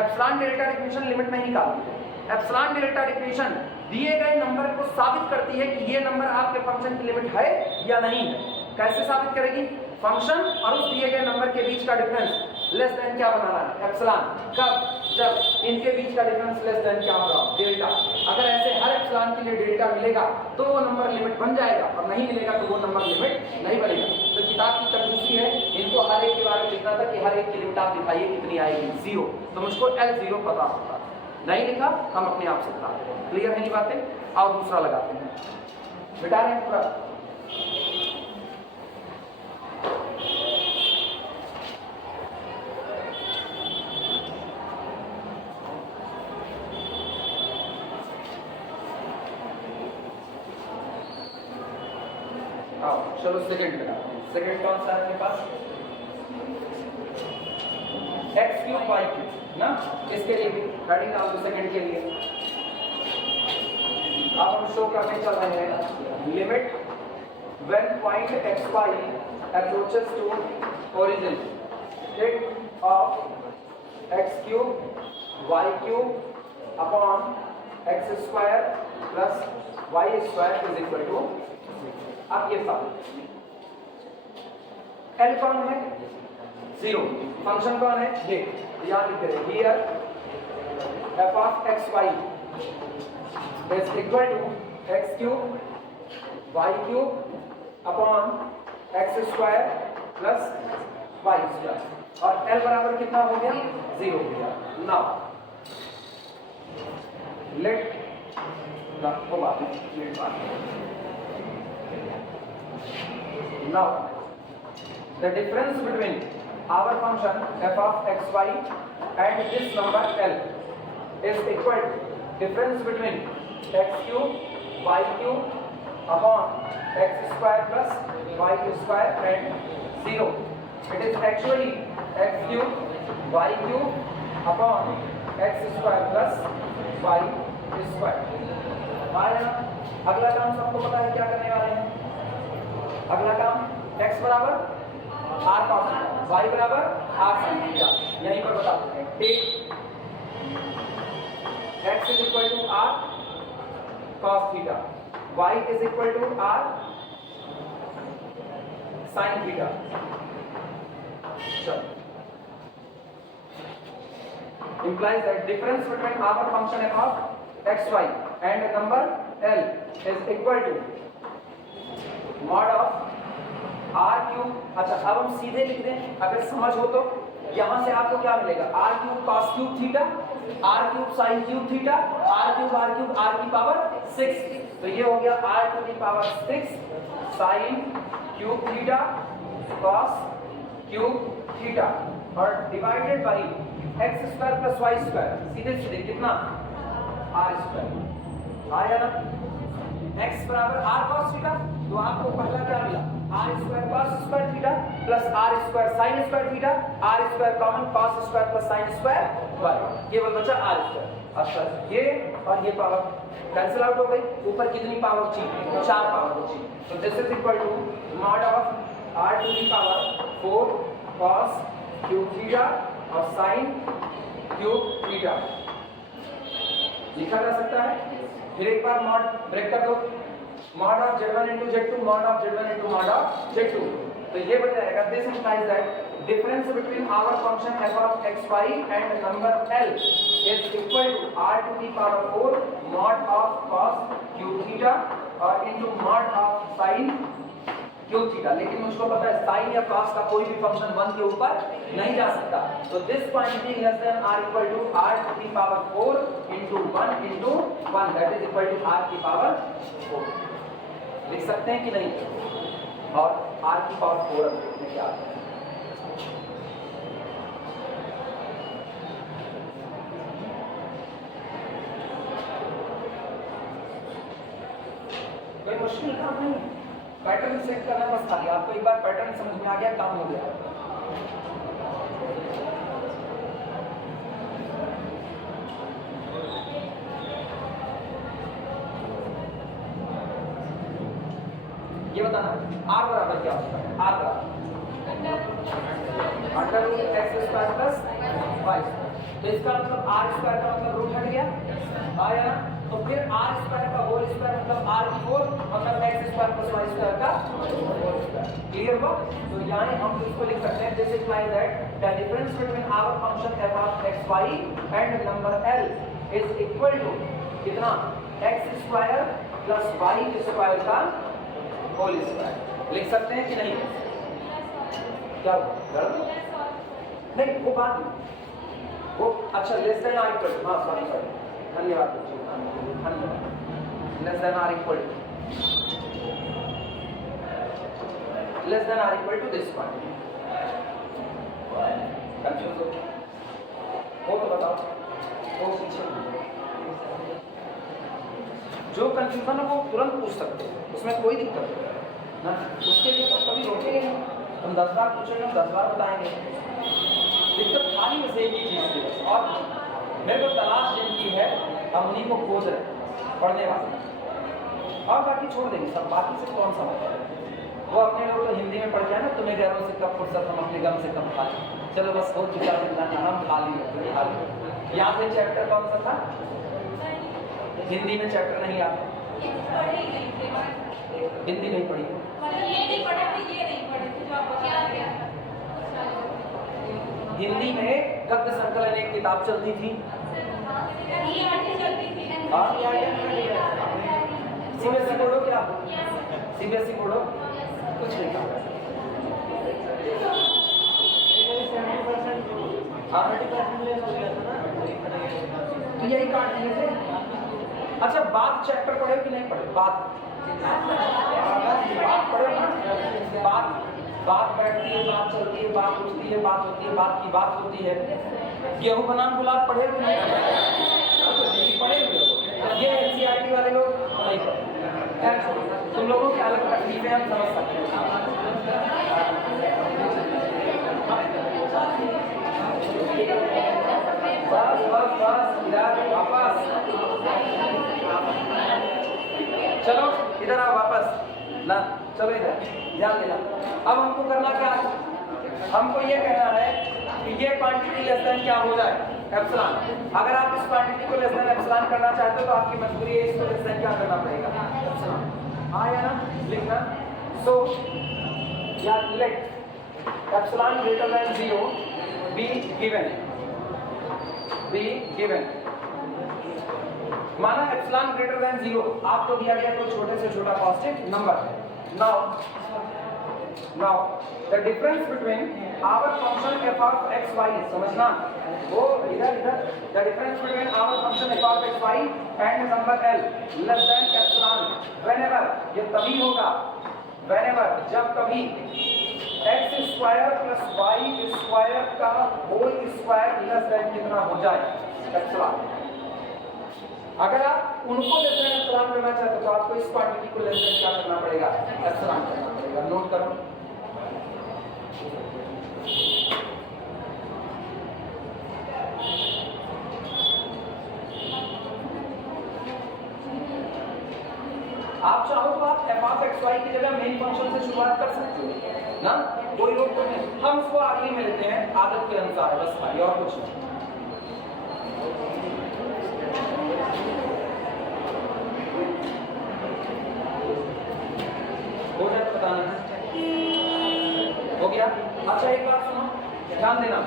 एप्सिलॉन डेल्टा डिफिनेशन लिमिट नहीं निकालती है। एप्सिलॉन डेल्टा डिफिनेशन दिए गए नंबर को साबित करती है कि ये नंबर आपके फंक्शन की लिमिट है या नहीं है। कैसे साबित करेगी? फंक्शन और उस दिए गए नंबर के बीच का डिफरेंस लेस देन क्या बनाना है? एप्सिलॉन। कब? जब इनके बीच का डिफरेंस लेस देन क्या होगा? डेल्टा। अगर ऐसे हर एप्सिलॉन के लिए डेल्टा मिलेगा तो वो नंबर लिमिट बन जाएगा, और नहीं मिलेगा तो वो नंबर लिमिट नहीं बनेगा। तो किताब की कंजूसी है, इनको हर एक के बारे में लिखना था कि हर एक की लिमिट आप दिखाइए कितनी आएगी, 0। तो मुझको L0 पता होता, नहीं लिखा, हम अपने आप से बता दें। क्लियर है ये बातें? और दूसरा लगाते हैं, मिटा रहे हैं पूरा। चलो सेकंड लगाते हैं। सेकंड कौन सा है आपके पास? x³ y³ ना, इसके लिए भी हेडिंग डाल दो सेकंड के लिए। अब हम शो करने चल रहे हैं limit when point xy approaches to origin it of x³ y³ upon x² plus y² is equal to, अब ये L कौन है? 0। फंक्शन कौन है? ये याद लिख रहे हैं, here f of xy is equal to x³ y³ upon x² plus y², और L बराबर कितना हो गया? 0 हो गया। नाउ लेट वो बात है, now the difference between our function f of xy and this number L is equal to difference between x³ y³ upon x² plus y² and 0. It is actually x³ y³ upon x² plus y²। अगला काम सबको पता है क्या करने वाले हैं? अगला काम x बराबर r cos थीटा, y बराबर r sin थीटा, यहीं पर बता देते हैं। Take x is equal to r cos theta, y is equal to r sin theta. चलो, implies that difference between our function f of xy and number L is equal to mod of r³। अच्छा, अब हम सीधे लिख दें, अगर समझ हो तो। यहां से आपको क्या मिलेगा? r³ cos³ theta, r³ sin³ theta, r³ r³ r की पावर 6, तो ये हो गया r to the power 6 sin³ theta cos³ theta, और divided by x² plus y², सीधे सीधे कितना? r²। आया ना? x बराबर r cos थीटा, तो आपको पहला क्या मिला? r² cos² theta plus r² sin² theta, r² common cos² plus sin², केवल बचा r²। अच्छा, ये और ये पावर कैंसिल आउट हो गई, ऊपर कितनी पावर बची? 4 पावर बची। तो this is equal to mod of r to the power 4 cos³ theta और sin³ थीटा लिखा जा सकता है। फिर एक बार मॉड ब्रेक कर दो, mod of z1 into z2 mod of z1 into mod of z2, तो ये बन जाएगा this implies that difference between our function f of xy and number L is equal to r to the power 4 mod of cos³ theta और into mod of sin³ theta. लेकिन मुझको पता है sin या cos का कोई भी फंक्शन 1 के ऊपर नहीं जा सकता, तो this point being less than r equal to r to the power 4 into 1 into 1, that is equal to r की पावर 4। लिख सकते हैं कि नहीं? और r की पावर 4 देखते हैं क्या आता है। कोई मुश्किल काम नहीं, पैटर्न सेट करना बस खाली। आपको एक बार पैटर्न समझ में आ गया, काम हो गया। ये बताना r बराबर क्या होता है। r बराबर under root x square plus y, तो इसका मतलब r स्क्वायर का मतलब रूट हट गया, आया ना। तो फिर r स्क्वायर का होल स्क्वायर मतलब r4 मतलब x square plus y square का होल स्क्वायर। क्लियर हुआ? तो यहाँ हम इसको लिख सकते हैं, this implies that the difference between our function f of xy and number l is equal to कितना, x square plus y square का होल स्क्वायर। लिख सकते हैं कि नहीं? क्या नहीं वो बात वो अच्छा लेस देन आर इक्वल, हाँ सॉरी धन्यवाद less than or equal to this point. Confuse हो तो बताओ, वो जो कंफ्यूजन है वो तुरंत पूछ सकते हैं, उसमें कोई दिक्कत नहीं ना, उसके लिए तो कभी रोकेंगे नहीं। हम 10 बार पूछेंगे, हम 10 बार बताएंगे। दिक्कत खाली बस एक ही चीज़ की, और मेरे को तलाश जिनकी है हम उन्हीं को खोज रहे पढ़ने वाले, और बाकी छोड़ देंगे सब, बाकी से कौन सा मतलब वो अपने लोग तो हिंदी में पढ़ के आए ना, तुम्हें गैरों से कब फुर्सत, हम अपने गम से कब खाली। चलो बस हो चुका जितना हम खाली खाली। यहाँ पे चैप्टर कौन सा था? हिंदी में चैप्टर नहीं आता, हिंदी नहीं पढ़ी, हिंदी में गद्य संकलन एक किताब चलती थी, सीबीएसई बोर्ड हो क्या? सीबीएसई बोर्ड हो? कुछ नहीं कहा, तो यही काट दिए थे। अच्छा बात चैप्टर पढ़े कि नहीं पढ़े? बात पढ़े ना, बात बैठती है, बात चलती है, बात उठती है, बात होती है, बात की बात होती है। गेहूं बनाम गुलाब पढ़े कि नहीं पढ़े? ये एनसीईआरटी वाले लोग नहीं पढ़े, तुम लोगों की अलग तकलीफें हम समझ सकते हैं। बस वापस चलो, इधर आओ वापस ना, चलो इधर ध्यान देना। अब हमको करना क्या है? हमको ये कहना है कि ये क्वांटिटी लेस देन क्या हो जाए, एप्सिलॉन। अगर आप इस क्वांटिटी को लेस देन एप्सिलॉन करना चाहते हो तो आपकी मजबूरी है इसको लेस देन क्या करना पड़ेगा, एप्सिलॉन। हाँ या ना, लिखना। सो या let epsilon greater than 0 be given. माना एप्सिलॉन ग्रेटर देन 0 आपको दिया गया कोई छोटे से छोटा positive number. Now the difference between our function f of x y, समझना वो इधर the difference between our function f of x y and number l less than epsilon whenever, ये तभी होगा व्हेनेवर जब कभी x square plus y square का होल स्क्वायर लेस देन कितना हो जाए, एप्सिलॉन। अगर आप उनको लेस देन एप्सिलॉन करना चाहते हो तो आपको इस क्वांटिटी को लेस देन क्या करना पड़ेगा, एप्सिलॉन करना पड़ेगा। नोट करो। आप चाहो तो आप f of x y की जगह मेन फंक्शन से शुरुआत कर सकते हो ना, कोई रोक तो नहीं। हम इसको आगे में लेते हैं आदत के अनुसार, बस भाई और कुछ नहीं। हो जाए तो बताना है, हो गया। अच्छा एक बात सुनो, ध्यान देना,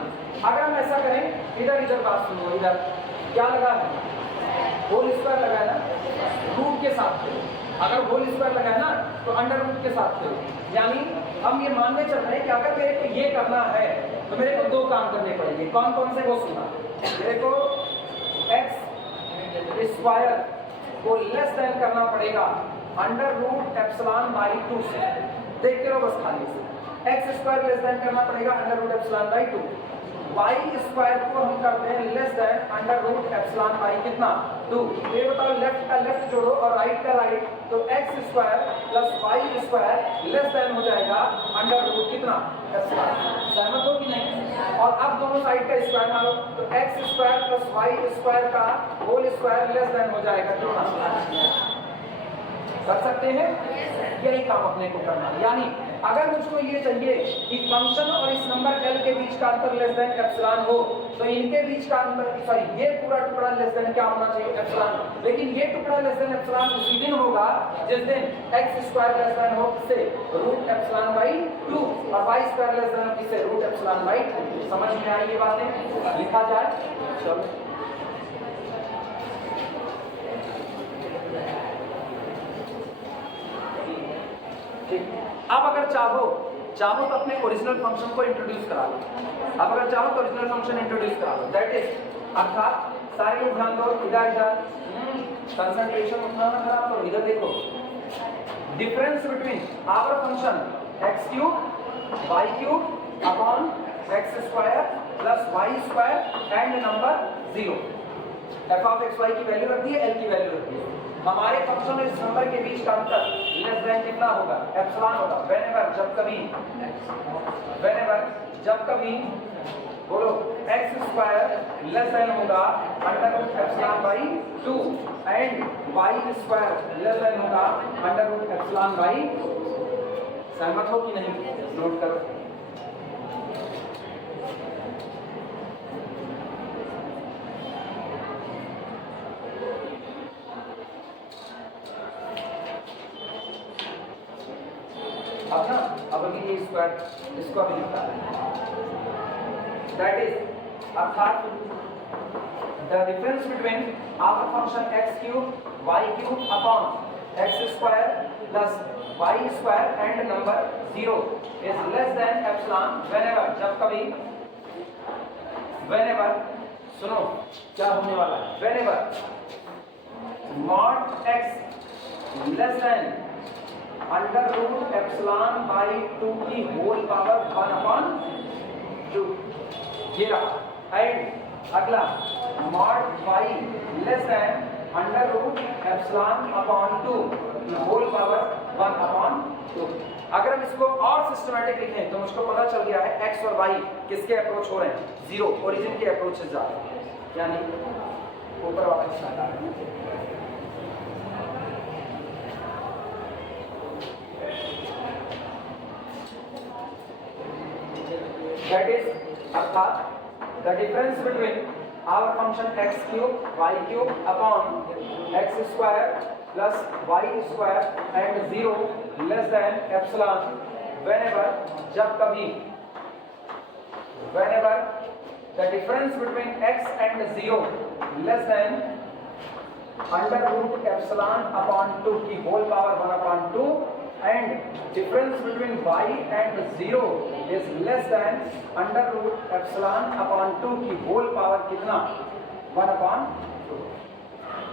अगर हम ऐसा करें, इधर बात सुनो, इधर क्या लगा है, होल स्क्वायर लगा है ना, रूट के साथ थे। अगर होल स्क्वायर लगा है ना तो अंडर रूट के साथ थे। यानी हम ये मानने चल रहे हैं कि अगर मेरे को ये करना है तो मेरे को दो काम करने पड़ेंगे। कौन कौन से, वो सुना, मेरे को x स्क्वायर को लेस देन करना पड़ेगा अंडर रूट एप्सिलॉन बाई 2 से। देख के लो बस खाली से, x स्क्वायर लेस देन करना पड़ेगा under root epsilon by 2। y square को हम करते हैं less than under root epsilon by कितना, 2। ये बताओ लेफ्ट का लेफ्ट जोड़ो और राइट का राइट, तो x square plus y square less than हो जाएगा अंडर रूट कितना, एप्सिलॉन। सहमत हो कि नहीं? और अब दोनों साइड का स्क्वायर मारो तो x square plus y square का होल स्क्वायर लेस देन हो जाएगा कितना, कर सकते हैं? यही काम अपने को करना है। यानी अगर मुझको ये चाहिए कि फंक्शन और इस नंबर एल के बीच का अंतर लेस देन एप्सिलॉन हो, तो इनके बीच का अंतर, सॉरी, ये पूरा टुकड़ा लेस देन क्या होना चाहिए? एप्सिलॉन। लेकिन ये टुकड़ा लेस देन एप्सिलॉन उसी दिन होगा जिस दिन एक्स स्क्वायर लेस देन हो किससे? रूट एप्सिलॉन बाई 2, और वाई स्क्वायर लेस देन हो किससे? Root epsilon by 2। समझ में आई ये बातें? लिखा जाए, चलो। अब अगर चाहो तो अपने ओरिजिनल फंक्शन को इंट्रोड्यूस करा लो। अब अगर चाहो तो ओरिजिनल फंक्शन इंट्रोड्यूस करा लो, दैट इज अर्थात सारे लोग ध्यान दो, इधर कंसंट्रेशन उतना ना खराब करो। इधर देखो, difference between our function x cube y cube upon x square plus y square and number 0। F of x y की वैल्यू रख दी है, एल की वैल्यू रख दी है। हमारे फंक्शन और इस नंबर के बीच का अंतर लेस देन कितना होगा? एप्सिलॉन होगा। व्हेनेवर जब कभी बोलो एक्स स्क्वायर लेस देन होगा under root epsilon by 2 and y square less than होगा अंडर रूट एप्सिलॉन बाई। सहमत हो कि नहीं? नोट करो। अब ना, अब अभी ये स्क्वायर इसको अभी लिखता है, दैट इज अर्थात the difference between our function x cube y cube upon x square plus y square and number 0 is less than epsilon whenever, जब कभी, व्हेनेवर, सुनो क्या होने वाला है, whenever mod x less than under root epsilon by 2 की होल पावर 1 अपॉन 2, ये रहा। एंड अगला mod y less than under root epsilon upon 2 की होल पावर 1 अपॉन 2। अगर हम इसको और सिस्टमैटिक लिखें तो मुझको पता चल गया है एक्स और वाई किसके अप्रोच हो रहे हैं? 0, ओरिजिन के अप्रोच से जा रहे हैं, यानी ऊपर वाला हिस्सा आ रहा है। That is अर्थात the difference between our function x cube y cube upon x square plus y square and 0 less than epsilon whenever जब कभी, whenever the difference between x and 0 less than under root epsilon upon 2 की whole power 1 upon 2 and difference between y and 0 is less than under root epsilon upon 2 की whole power कितना? 1 upon 2।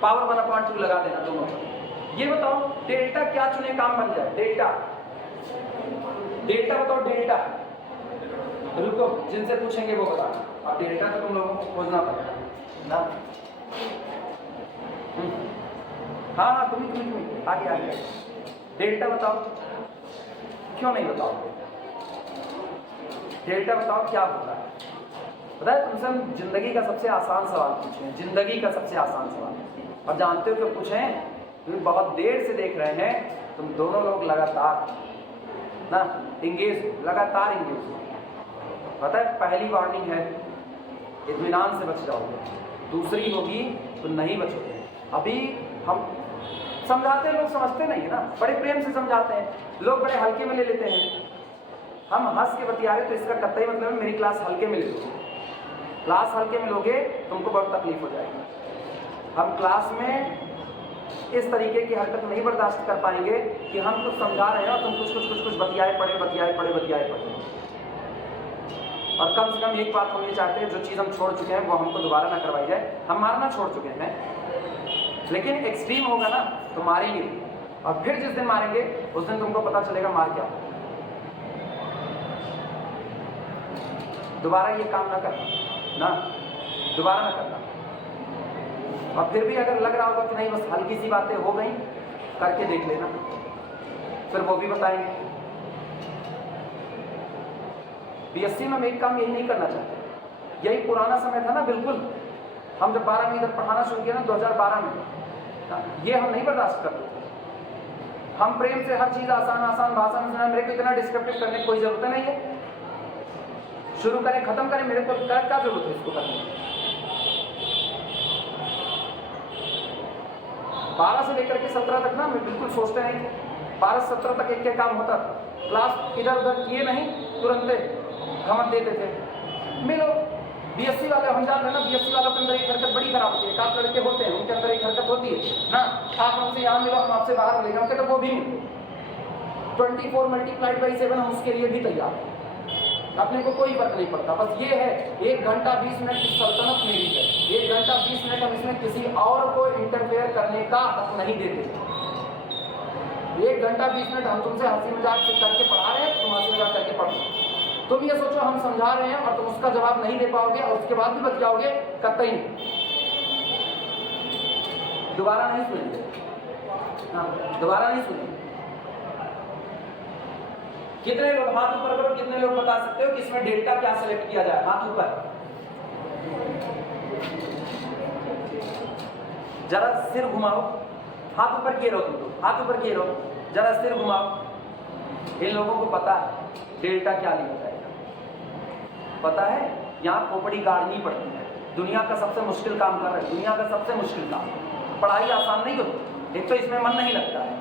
पावर 1 upon 2 लगा देना दोनों पर। ये बताओ डेल्टा क्या चुने काम बन जाए? डेल्टा बताओ, डेल्टा। रुको, जिनसे पूछेंगे वो बताना। अब डेल्टा तो तुम लोगों को खोजना पड़ेगा ना। हाँ, तुम्हें आगे डेल्टा बताओ, क्यों नहीं बताओ? डेल्टा बताओ क्या होता है? पता है तुमसे हम जिंदगी का सबसे आसान सवाल पूछे हैं, जिंदगी का सबसे आसान सवाल। और जानते हो क्यों पूछे हैं? तुम बहुत देर से देख रहे हैं, तुम दोनों लोग लगातार ना इंगेज हो, लगातार इंगेज हो। पता है पहली वार्निंग है इत्मीनान से बच जाओगे, दूसरी होगी तो नहीं बचोगे। अभी हम समझाते हैं, लोग समझते नहीं है ना, बड़े प्रेम से समझाते हैं, लोग बड़े हल्के में ले लेते हैं। हम हंस के बतिया रहे तो इसका कतई मतलब है मेरी क्लास हल्के में ले लो। क्लास हल्के में लोगे तुमको बहुत तकलीफ हो जाएगी। हम क्लास में इस तरीके की हरकत नहीं बर्दाश्त कर पाएंगे कि हम कुछ समझा रहे हैं और तुम कुछ बतियाए पड़े। और कम से कम एक बात हम ये चाहते हैं, जो चीज़ हम छोड़ चुके हैं वो हमको दोबारा ना करवाई जाए। हम मारना छोड़ चुके हैं, लेकिन एक्सट्रीम होगा ना तो मारेंगे, और फिर जिस दिन मारेंगे उस दिन तुमको पता चलेगा मार क्या। दोबारा ये काम ना करना, दोबारा ना करना। और फिर भी अगर लग रहा होगा कि नहीं बस हल्की सी बातें हो गई, करके देख लेना, फिर वो भी बताएंगे। बीएससी में हम एक काम यही नहीं करना चाहते। यही पुराना समय था ना, बिल्कुल हम जब 12 में इधर पढ़ाना शुरू किया ना 2012 में, ये हम नहीं बर्दाश्त करते थे। हम प्रेम से हर चीज आसान आसान भाषा में सुना, मेरे को इतना डिस्क्रिप्टिव करने की कोई जरूरत नहीं है। शुरू करें खत्म करें, मेरे को क्या जरूरत है इसको करने की। 12 से लेकर के 17 तक ना मैं बिल्कुल सोचते नहीं, 12 से 17 तक एक काम होता था, क्लास इधर उधर किए नहीं, तुरंत घमंड देते थे। मिलो बीएससी वाले हम जान रहे हैं ना, बीएससी वालों के अंदर एक हरकत बड़ी खराब होती है। एक लड़के होते हैं उनके अंदर एक हरकत होती है ना, आप हमसे यहाँ मिलो हम आपसे बाहर मिलेंगे, हम कहते वो भी नहीं। 24 मल्टीप्लाइड बाई 7 हम उसके लिए भी तैयार हैं, अपने को कोई फर्क नहीं पड़ता। बस ये है 1 घंटा 20 मिनट की सल्तनत मेरी है, 1 घंटा 20 मिनट हम इसमें किसी और को इंटरफेयर करने का हक नहीं देते। 1 घंटा 20 मिनट हम तुमसे हंसी मजाक से करके पढ़ा रहे हैं, तुम हंसी मजाक करके पढ़ो। तुम ये सोचो हम समझा रहे हैं और तुम उसका जवाब नहीं दे पाओगे और उसके बाद भी बच जाओगे, कतई नहीं। दोबारा नहीं सुनेंगे, हाँ दोबारा नहीं सुनेंगे। कितने लोग हाथ ऊपर करो, कितने लोग बता सकते हो कि इसमें डेल्टा क्या सिलेक्ट किया जाए? हाथ ऊपर, जरा सिर घुमाओ, हाथ ऊपर किए रहो तुम लोग, हाथ ऊपर किए रहो, जरा सिर घुमाओ। इन लोगों को पता है डेल्टा क्या लिया जाएगा, पता है। यहाँ खोपड़ी गाड़नी पड़ती है, दुनिया का सबसे मुश्किल काम कर रहे हैं, दुनिया का सबसे मुश्किल काम। पढ़ाई आसान नहीं होती, एक तो इसमें मन नहीं लगता है,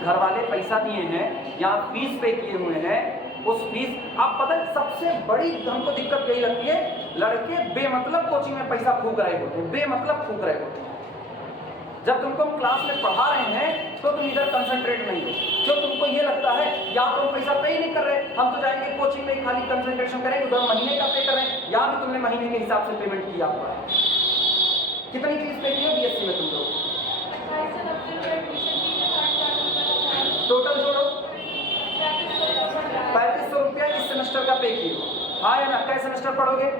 घर वाले पैसा दिए हैं, यहाँ फीस पे किए हुए हैं, उस फीस आप पता है सबसे बड़ी हमको दिक्कत यही लगती है, लड़के बेमतलब कोचिंग में पैसा फूक रहे होते हैं, बेमतलब फूक रहे होते हैं। जब तुमको हम क्लास में पढ़ा रहे हैं तो तुम इधर कंसंट्रेट नहीं हो, जो तुमको ये लगता है यहाँ पर हम पैसा पे ही नहीं कर रहे, हम तो जाएंगे कोचिंग में खाली कंसंट्रेशन करेंगे, उधर महीने का पे कर रहे हैं, यहाँ भी तुमने महीने के हिसाब से पेमेंट किया हुआ है। कितनी फीस पे की हो बीएससी में तुम लोग? टोटल जोड़ो 3500 रुपया इस सेमेस्टर का पे किए हो, हाँ या ना? कै सेमेस्टर पढ़ोगे?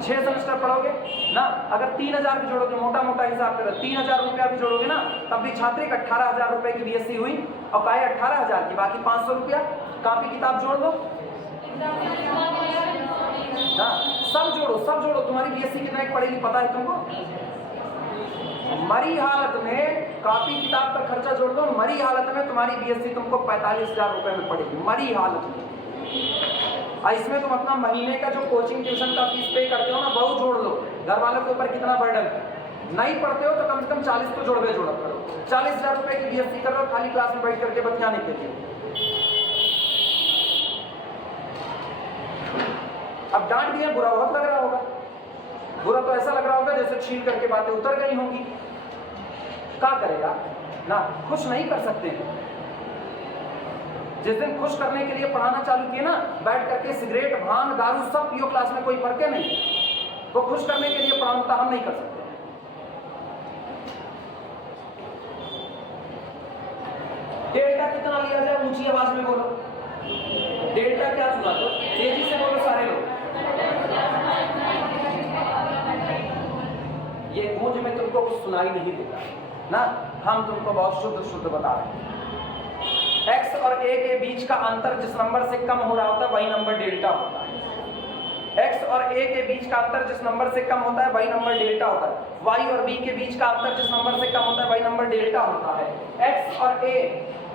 6 सेमेस्टर पढ़ोगे ना। अगर 3000 भी जोड़ोगे, मोटा मोटा हिसाब करो, 3000 रुपया भी जोड़ोगे ना, तब भी छात्रिक 18,000 रुपए की बीएससी हुई। और काहे 18,000 की, बाकी 500 रुपया कापी किताब जोड़ दो ना, सब जोड़ो सब जोड़ो। तुम्हारी बीएससी कितना की पड़ेगी पता है तुमको? मरी हालत में कापी किताब का खर्चा जोड़ दो, मरी हालत में तुम्हारी बीएससी तुमको 45,000 रुपए में पड़ेगी, मरी हालत में। इसमें तुम अपना महीने का जो कोचिंग ट्यूशन का फीस पे करते हो ना, बहुत जोड़ लो। घर वालों के ऊपर कितना बर्डन, नहीं पढ़ते हो तो कम से कम 40 तो जोड़वे जोड़ा करो। 40,000 रुपए की बीएससी करो खाली क्लास में बैठ करके बतियाने के लिए। अब डांट दिया, बुरा बहुत लग रहा होगा, बुरा तो ऐसा लग रहा होगा जैसे छील करके बातें उतर गई होंगी। क्या करेगा ना, खुश नहीं कर सकते। जिस दिन खुश करने के लिए पढ़ाना चालू किए ना, बैठ करके सिगरेट भांग दारू सब पियो क्लास में, कोई फर्क है नहीं। तो खुश करने के लिए पढ़ाना हम नहीं कर सकते। डेल्टा कितना लिया जाए, ऊंची आवाज में बोलो। डेल्टा क्या चुना, तो तेजी से बोलो सारे लोग। ये गूंज में तुमको कुछ सुनाई नहीं देता ना, हम तुमको बहुत शुद्ध शुद्ध बता रहे हैं। x और a के बीच का अंतर जिस नंबर से कम हो रहा होता है वही नंबर डेल्टा होता है। x और a के बीच का अंतर जिस नंबर से कम होता है वही नंबर डेल्टा होता है। y और b के बीच का अंतर जिस नंबर से कम होता है वही नंबर डेल्टा होता है। x और a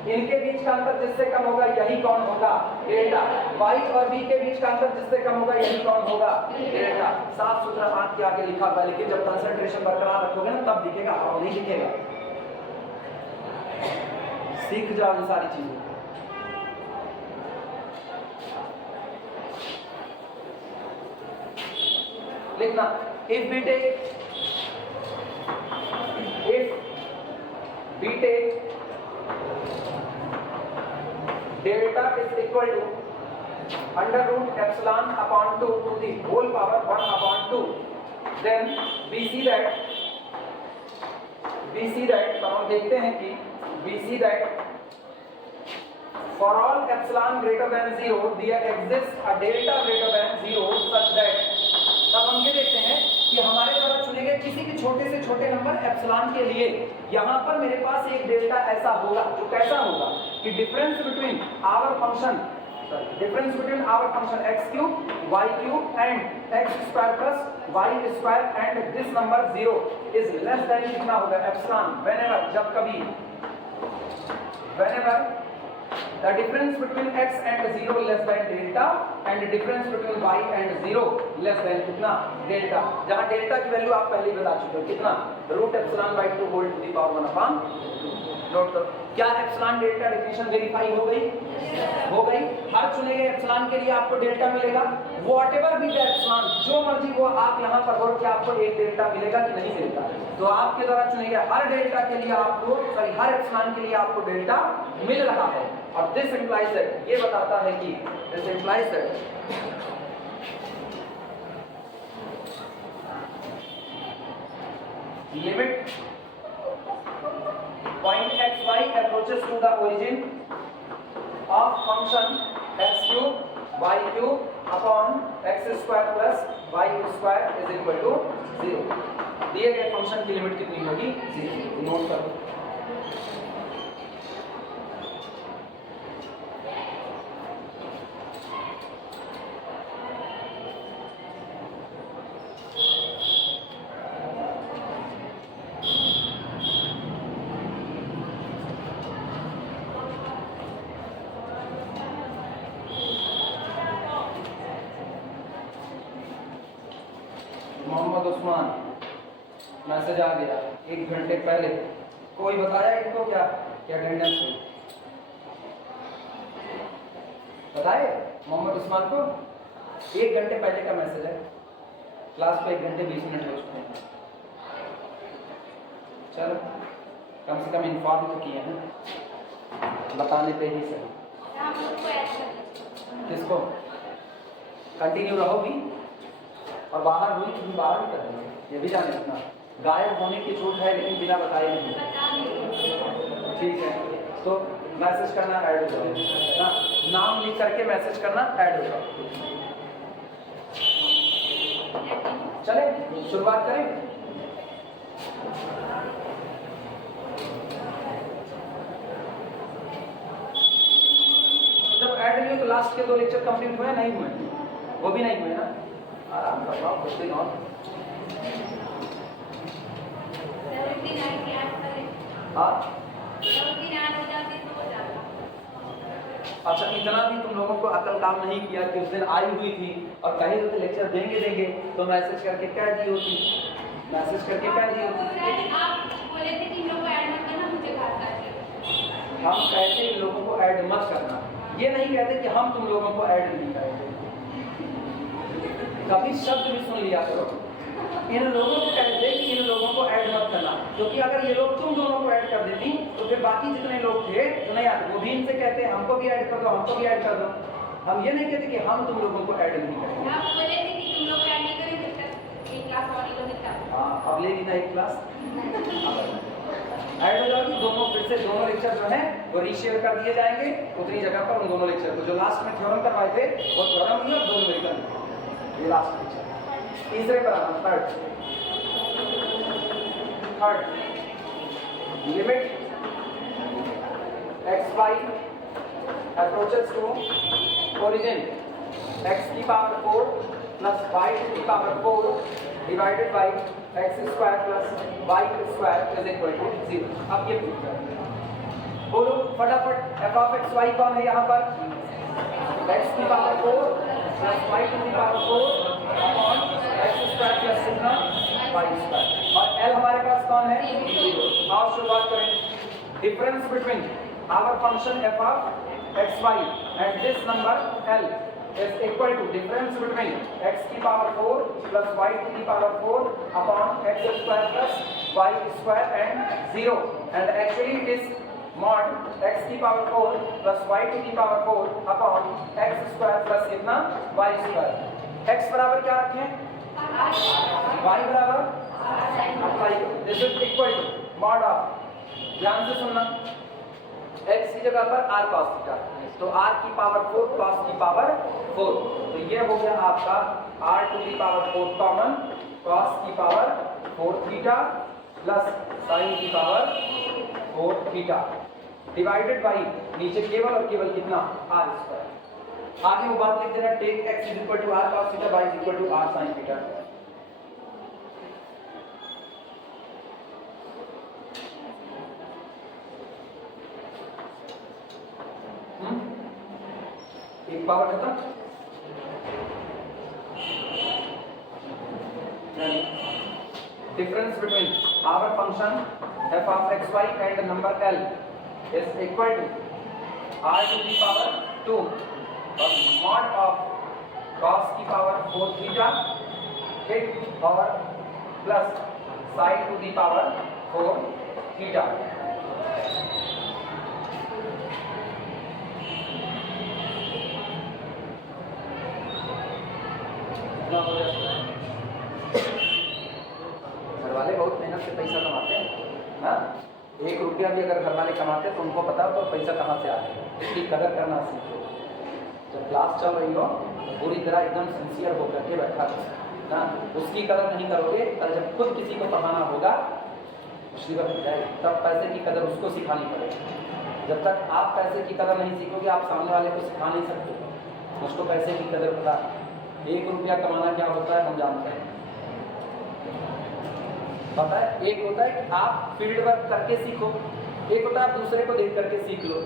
इनके बीच का अंतर जिससे कम होगा यही कौन होगा, डेल्टा। y और b के बीच का अंतर जिससे कम होगा यही कौन होगा, डेल्टा। साफ सुथरा हाथ के आगे लिखा हुआ, लेकिन जब कंसंट्रेशन बरकरार रखोगे ना तब दिखेगा, और नहीं दिखेगा। सीख जाओ इन सारी चीजें। लिखना, if we take delta is equal to under root epsilon upon 2 to the whole power 1 upon 2, then we see that तो हम देखते हैं कि we see that for all epsilon greater than 0 there exists a delta greater than 0 such that, तब हम ये देखते हैं कि हमारे द्वारा चुने गए किसी भी छोटे से छोटे नंबर एप्सिलॉन के लिए यहाँ पर मेरे पास एक डेल्टा ऐसा होगा जो कैसा होगा कि difference between our function difference between our function x cube y cube and x square plus y square and this number 0 is less than कितना होगा एप्सिलॉन व्हेनेवर जब कभी whenever the difference between x and 0 less than delta and the difference between y and 0 less than कितना delta, जहां delta की वैल्यू आप पहले ही बता चुके हो कितना root epsilon by 2 whole to the power 1 upon note करो। क्या एप्सिलॉन डेल्टा डेफिनेशन वेरीफाई हो गई? हो गई। हर चुने गए एप्सिलॉन के लिए आपको डेल्टा मिलेगा, व्हाटएवर बी द एप्सिलॉन, जो मर्जी वो आप यहां पर बोलो कि आपको एक डेल्टा मिलेगा कि नहीं मिलेगा, तो आपके द्वारा चुने गए हर डेल्टा के लिए आपको हर एप्सिलॉन के लिए आपको डेल्टा मिल रहा है। और दिस इंप्लाइज दैट, ये बताता है कि this implies that limit point xy approaches to the origin of function x cube y cube upon x square plus y square is equal to 0। दिए गए फंक्शन की लिमिट कितनी होगी? 0। नोट करो। मोहम्मद उस्मान मैसेज आ गया 1 घंटे पहले, कोई बताया इनको क्या क्या अटेंडेंस है? बताए मोहम्मद उस्मान को 1 घंटे पहले का मैसेज है, क्लास पे 1 घंटे 20 मिनट हो चुके हैं। चलो कम से कम इन्फॉर्म तो किए हैं, बताने पे ही सही। किसको? कंटिन्यू रहोगी और बाहर हुई तो भी बाहर ही कर देंगे, ये भी जाने इतना गायब होने की छूट है लेकिन बिना बताए नहीं। ठीक है, तो मैसेज करना ऐड हो जाओ ना, नाम लिख करके मैसेज करना ऐड हो जाओ। चले शुरुआत करें। जब ऐड नहीं हो तो लास्ट के 2 लेक्चर कंप्लीट हुए नहीं हुए? वो भी नहीं हुए ना, आराम कर पाओ कुछ दिन और। अच्छा, इतना भी तुम लोगों को अकल काम नहीं किया कि उस दिन आई हुई थी और कहे तो लेक्चर देंगे देंगे तो मैसेज करके कह दी होती, मैसेज करके कह दी होती। हम कहते इन लोगों को ऐड मत करना, ये नहीं कहते कि हम तुम लोगों को ऐड नहीं करेंगे। कभी शब्द भी सुन लिया करो, इन लोगों को कहते कि इन लोगों को ऐड मत करना, क्योंकि अगर ये लोग तुम दोनों को ऐड कर देती तो फिर बाकी जितने लोग थे तो नहीं आते, वो भी इनसे कहते हमको भी ऐड कर दो, हमको भी ऐड कर दो। हम ये नहीं कहते कि हम तुम लोगों को ऐड नहीं करेंगे। आप बोले थे कि तुम लोग ऐड नहीं करेंगे, एक क्लास और लेगा। हां, अब लेगी ना एक क्लास ऐड हो जाएगी, दोनों फिर से दोनों लेक्चर जो हैं वो रीशेयर कर दिए जाएंगे उतनी जगह पर। उन दोनों लेक्चर को जो लास्ट में थ्योरम करवाए थे वो थ्योरम ही और दोनों लेक्चर ये लास्ट लेक्चर। तीसरे पर आना, third limit x y approaches to origin x की पावर 4 प्लस y की power 4 divided by x square plus y square is equal to 0। अब ये बोलो फटाफट, f ऑफ x y कौन है यहाँ पर? x की पावर 4 प्लस y की power 4 upon x square plus कितना y स्क्वायर, और l हमारे पास कौन है? 0। आओ शुरुआत करें। Difference between our function f of x y and this number l is equal to difference between x की power 4 plus y to the power 4 upon x square plus y square and 0, and actually it is mod x की power 4 plus y to the power 4 upon x square plus कितना y square। x बराबर क्या रखें? y बराबर अप्लाई करो, this is equal to mod of, ध्यान से सुनना, x की जगह पर r cos थीटा, तो r की पावर 4 cos की पावर 4, तो ये हो गया आपका r to the power 4 common cos की पावर 4 थीटा प्लस sin की पावर 4 थीटा डिवाइडेड बाई नीचे केवल और केवल कितना r स्क्वायर। आगे वो बात लिख देना, take x is equal to r cos theta, y is equal to r sin theta. एक पावर खत्म। Difference between our function f of xy and number L is equal to r to the power 2 और mod of cos की power 4 theta ठीक और plus sin to the power 4 theta। घर वाले बहुत मेहनत से पैसा कमाते हैं ना, 1 रुपया भी अगर घर वाले कमाते हैं तो उनको पता हो तो पैसा कहाँ से आए, इसकी कदर करना सीखो। जब क्लास चल रही हो तो पूरी तरह एकदम सिंसियर होकर के बैठा ना, उसकी कदर नहीं करोगे और जब खुद किसी को पढ़ाना होगा मुसीबत हो जाएगी, तब पैसे की कदर उसको सिखानी पड़ेगी। जब तक आप पैसे की कदर नहीं सीखोगे आप सामने वाले को सिखा नहीं सकते। उसको पैसे की कदर पता है, 1 रुपया कमाना क्या होता है हम जानते हैं, पता है। एक होता है कि आप फील्ड वर्क करके सीखो, एक होता है आप दूसरे को देख करके सीख लो।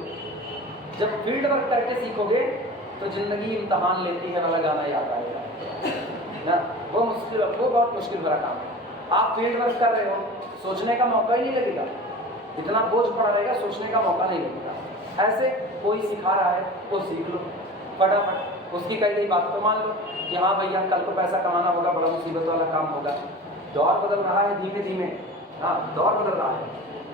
जब फील्ड वर्क करके सीखोगे तो जिंदगी इम्तहान लेती है वाला गाना याद आएगा ना, वो बहुत मुश्किल भरा काम है। आप फील्ड वर्क कर रहे हो, सोचने का मौका ही नहीं लगेगा, इतना बोझ पड़ा रहेगा, सोचने का मौका नहीं लगेगा। ऐसे कोई सिखा रहा है तो सीख लो फटाफट, उसकी कही गई बात को मान लो कि हाँ भैया कल को पैसा कमाना होगा, बड़ा मुसीबत वाला काम होगा। दौर बदल रहा है धीमे धीमे, हाँ दौर बदल रहा है।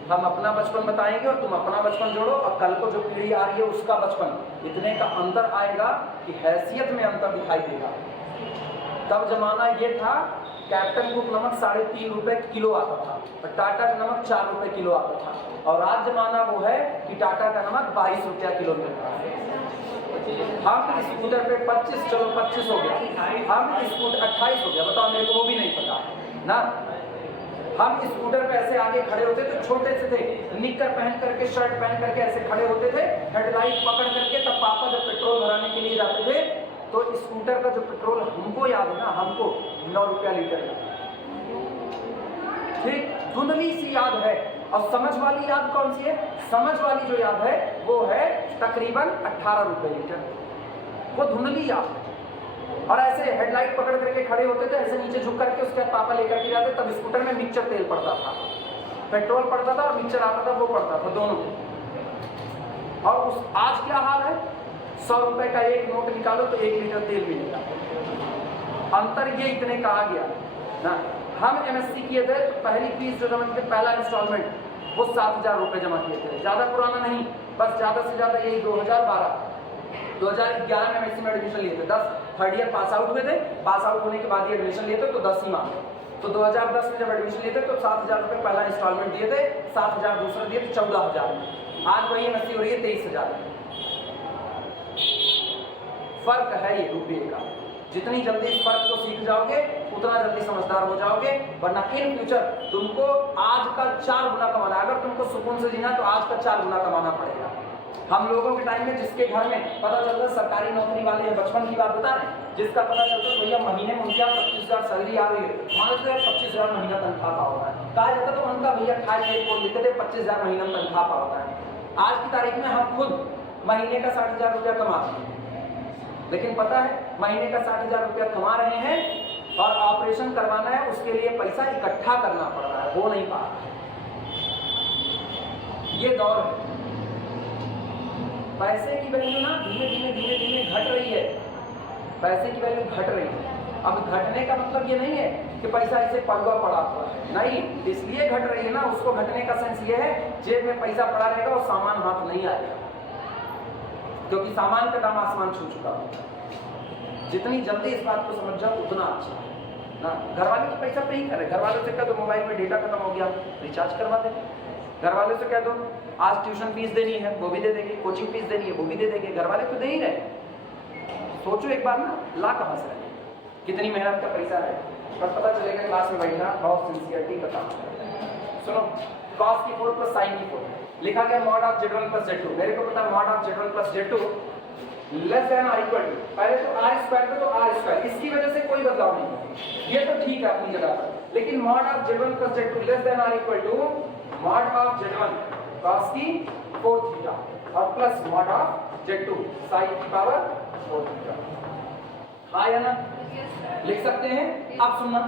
हम अपना बचपन बताएंगे और तुम अपना बचपन जोड़ो, और कल को जो पीढ़ी आ रही है उसका बचपन, इतने का अंतर आएगा कि हैसियत में अंतर दिखाई देगा। तब जमाना ये था कैप्टन कुक नमक 3.5 रुपए किलो आता था और टाटा का नमक 4 रुपए किलो आता था, और आज जमाना वो है कि टाटा का नमक 22 रुपया किलो मिल रहा है। हम स्कूटर पे 25, चलो 25 हो गया, हम स्कूटर 28 हो गया, बताओ मेरे को वो भी नहीं पता ना। हम स्कूटर पे ऐसे आगे खड़े होते थे, छोटे से थे, निक्कर पहन करके शर्ट पहन करके ऐसे खड़े होते थे, हेडलाइट पकड़ करके। तब पापा जब पेट्रोल भराने के लिए जाते थे तो स्कूटर का जो पेट्रोल हमको याद है ना, हमको 9 रुपया लीटर का, ठीक धुंधली सी याद है। और समझ वाली याद कौन सी है? समझ वाली जो याद है वो है तकरीबन 18 रुपए लीटर, वो धुंधली याद है। और ऐसे हेडलाइट पकड़ करके खड़े होते थे, ऐसे नीचे झुक करके, उसके बाद पापा लेकर के जाते। तब स्कूटर में मिक्सचर तेल पड़ता था, पेट्रोल पड़ता था और मिक्सचर आता था, वो पड़ता था दोनों। और उस आज क्या हाल है, 100 रुपए का एक नोट निकालो तो 1 लीटर तेल भी निकालो। अंतर ये इतने का आ गया ना। हम एमएससी किए थे तो पहली फीस जो जमा किए, पहला इंस्टॉलमेंट वो 7,000 रुपए जमा किए थे, ज्यादा पुराना नहीं, बस ज्यादा से ज्यादा यही 2011 में एमएससी में एडमिशन लिए थे। 10 थर्ड ईयर पास आउट हुए थे, पास आउट होने के बाद ही एडमिशन लिए थे तो 10 ही मांगे। तो 2010 में जब एडमिशन लिए थे तो 7,000 रुपए पहला इंस्टॉलमेंट दिए थे, 7,000 दूसरा दिए थे, 14,000 में। आज वही एमएससी हो रही है 23,000 में। फर्क है ये रुपये का। जितनी जल्दी इस फर्क को सीख जाओगे उतना जल्दी समझदार हो जाओगे, वरना इन फ्यूचर तुमको आज का 4 गुना कमाना है। अगर तुमको सुकून से जीना तो आज का 4 गुना कमाना पड़ेगा। हम लोगों के टाइम में जिसके घर में पता चलता सरकारी नौकरी वाले हैं, बचपन की बात बता रहे हैं, जिसका पता चलता भैया महीने में उनकी 25,000 सैलरी आ रही है, मान लो 25,000 महीना तनख्वाह पा होता है, कहा जाता तो उनका भैया खाए पेट को लेते थे 25,000 महीना तनख्वाह पा होता है। आज की तारीख में हम खुद महीने का 60,000 रुपया कमाते हैं, लेकिन पता है महीने का 60,000 रुपया कमा रहे हैं और ऑपरेशन करवाना है, उसके लिए पैसा इकट्ठा करना पड़ रहा है, वो नहीं पा रहा। ये दौर है। पैसे की वैल्यू ना धीमे धीमे घट रही है, पैसे की वैल्यू घट रही है। अब घटने का मतलब ये नहीं है कि पैसा ऐसे पलवा पड़ा हुआ है, नहीं, इसलिए घट रही है ना, उसको घटने का सेंस ये है जेब में पैसा पड़ा रहेगा और सामान हाथ नहीं आएगा, क्योंकि सामान का दाम आसमान छू चुका है। जितनी जल्दी इस बात को समझ जाओ उतना अच्छा ना। घर वाले तो पैसा पे ही करे, घर वालों से कह दो मोबाइल में डेटा खत्म हो गया रिचार्ज करवा दे, घर वाले से कह दो आज ट्यूशन फीस देनी है वो भी दे देंगे, कोचिंग फीस देनी है वो भी दे देंगे, घर वाले तो दे ही रहे। सोचो एक बार ना, ला कहाँ से रहे, कितनी मेहनत का पैसा है, पर पता चलेगा क्लास में बैठना बहुत सिंसियरिटी का काम है। सुनो, cos की 4 प्लस sin की 4 लिखा गया mod of Z1 plus Z2। मेरे को पता mod of Z1 plus Z2 less than or equal to, पहले तो आर स्क्वायर पे तो आर स्क्वायर, इसकी वजह से कोई बदलाव नहीं होगा, ये तो ठीक है अपनी जगह पर, लेकिन mod of z1 plus z2 less than or equal to mod of z1 cos की 4 थीटा और plus mod of z2 sin की पावर 4 थीटा। हाँ या ना? लिख सकते हैं। अब सुनना,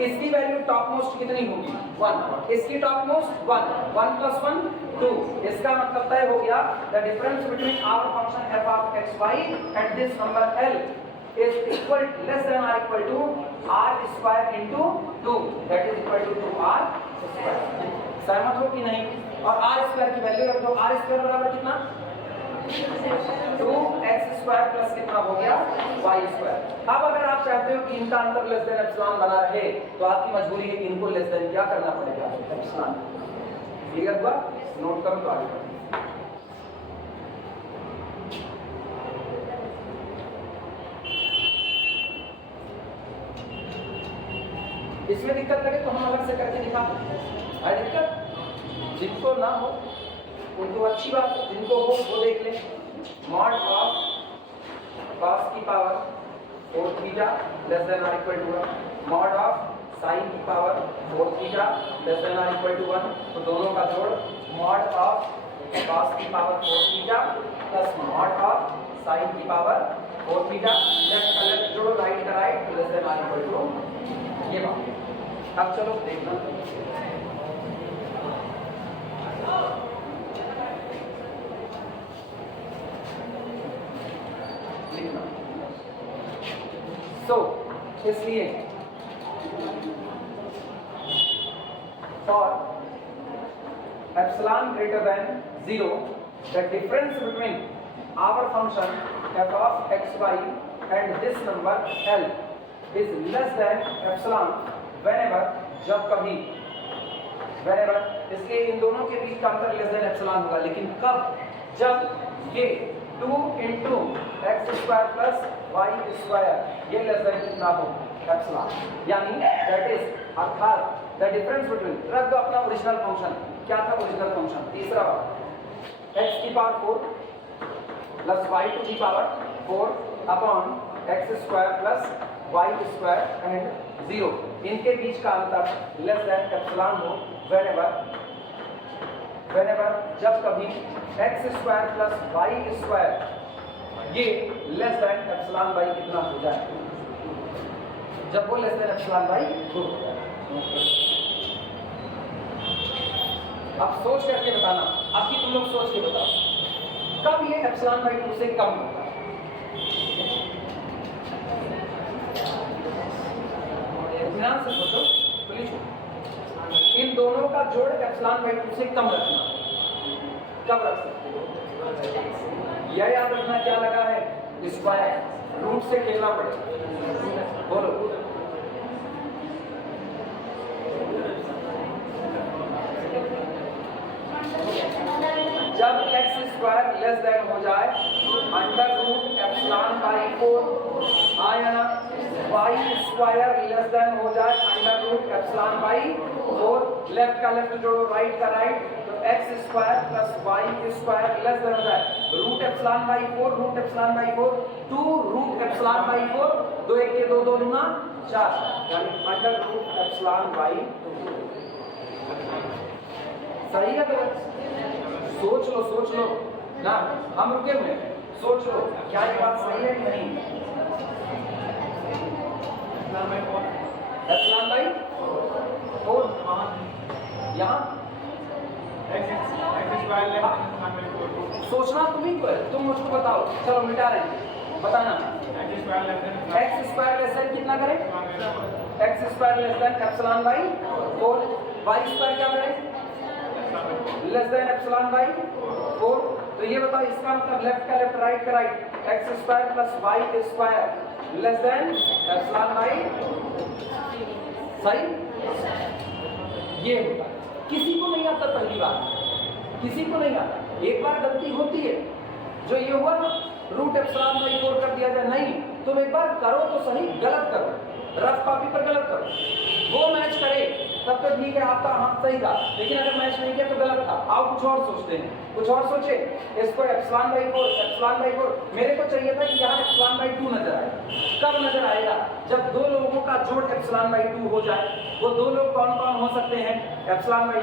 इसकी वैल्यू टॉप मोस्ट कितनी होगी 1, इसकी टॉप मोस्ट 1, 1 प्लस 1 2, इसका मतलब तय हो गया the difference between our function f of x y and this number l is equal less than or equal to r square into 2, that is equal to 2r square। सहमत हो कि नहीं? और r स्क्वायर की वैल्यू रख दो, r स्क्वायर बराबर कितना 2x स्क्वायर प्लस कितना हो गया y स्क्वायर। अब अगर आप चाहते हो कि इनका अंतर लेस देन एप्सिलॉन बना रहे तो आपकी मजबूरी है कि इनको लेस देन क्या करना पड़ेगा एप्सिलॉन। क्लियर हुआ? नोट करो तो आगे बढ़ो। इसमें दिक्कत लगे तो हम अलग से करके दिखाते हैं। है दिक्कत? जिनको ना हो उनको अच्छी बात है, जिनको हो वो देख ले। मॉड ऑफ cos की पावर 4 थीटा लेस देन और equal to 1, mod of sin की पावर 4 थीटा लेस देन और इक्वल टू 1, तो दोनों का जोड़ मॉड ऑफ cos की power 4 theta plus mod of sin की पावर 4 थीटा, लेफ्ट का लेफ्ट जोड़ो, राइट का राइट, लेस देन और इक्वल टू ये बात। अब चलो देखना, लिखना। सो इसलिए for epsilon greater than 0 the difference between our function f of x y and this number l is less than epsilon whenever, जब कभी, whenever, इसलिए इन दोनों के बीच का अंतर लेस देन एप्सिलॉन होगा, लेकिन कब? जब ये 2 into x square plus y square ये लेस देन कितना हो एप्सिलॉन, यानी दैट इज अर्थात द डिफरेंस बिटवीन, रख दो अपना ओरिजिनल फंक्शन, क्या था ओरिजिनल फंक्शन? तीसरा वाला x की पावर 4 प्लस y टू की power 4 upon x square plus y square and 0, इनके बीच का अंतर लेस देन एप्सिलॉन हो whenever, जब कभी x square plus y square ये लेस देन एप्सिलॉन बाई कितना हो जाए, जब वो लेस देन एप्सिलॉन बाई 2 हो जाए। अब सोच करके बताना, अब की तुम लोग सोच के बताओ कब ये एप्सिलॉन बाई 2 से कम होगा। ध्यान से सोचो, प्लीज। इन दोनों का जोड़ एप्सिलॉन बाई 2 से कम रखना, कब रख सकते हो? यह याद रखना क्या लगा है, स्क्वायर रूट से खेलना पड़ेगा। बोलो, जब x स्क्वायर लेस देन हो जाए अंडर रूट एप्सिलॉन बाई 4 आया ना, y स्क्वायर लेस देन हो जाए under root epsilon by 4, left का लेफ्ट जोड़ो, राइट का राइट, तो x square plus y square less than हो जाए root epsilon by 4, root epsilon by 4 2 root epsilon by 4, 2 1 के 2 2 गुना 4, यानी अंडर रूट एप्सिलॉन बाई 2। सही है गलत? सोच लो ना, हम रुके हुए, सोच लो क्या ये बात सही है कि नहीं? एप्सिलॉन बाई 4 यहाँ सोचना तुम्ही को है, तुम मुझको बताओ, चलो मिटा रहे हैं, बताना। x स्क्वायर लेस देन कितना करें? x square less than epsilon by 4, y square क्या करें? लेस देन एप्सिलॉन बाई 4, तो ये बताओ इसका मतलब लेफ्ट का लेफ्ट, राइट का right, x square plus y square less than epsilon by, सही? ये होगा। किसी को नहीं आता, पहली बार किसी को नहीं आता, एक बार गलती होती है, जो ये हुआ ना रूट एप्सिलॉन बाई 4 कर दिया जाए, नहीं तुम एक बार करो तो सही, गलत करो, रफ कॉपी पर गलत करो, वो मैच करे तब तो ठीक है, आपका हाँ सही था, लेकिन अगर मैच नहीं किया तो गलत था। आप कुछ और सोचते हैं, कुछ और सोचे, इसको एप्सिलॉन बाई 4 मेरे को चाहिए था कि यहाँ एप्सिलॉन बाई 2 नजर आए। कब नजर आएगा? जब दो लोगों का जोड़ एप्सिलॉन बाई 2 हो जाए। वो दो लोग कौन कौन हो सकते हैं? एप्सिलॉन बाई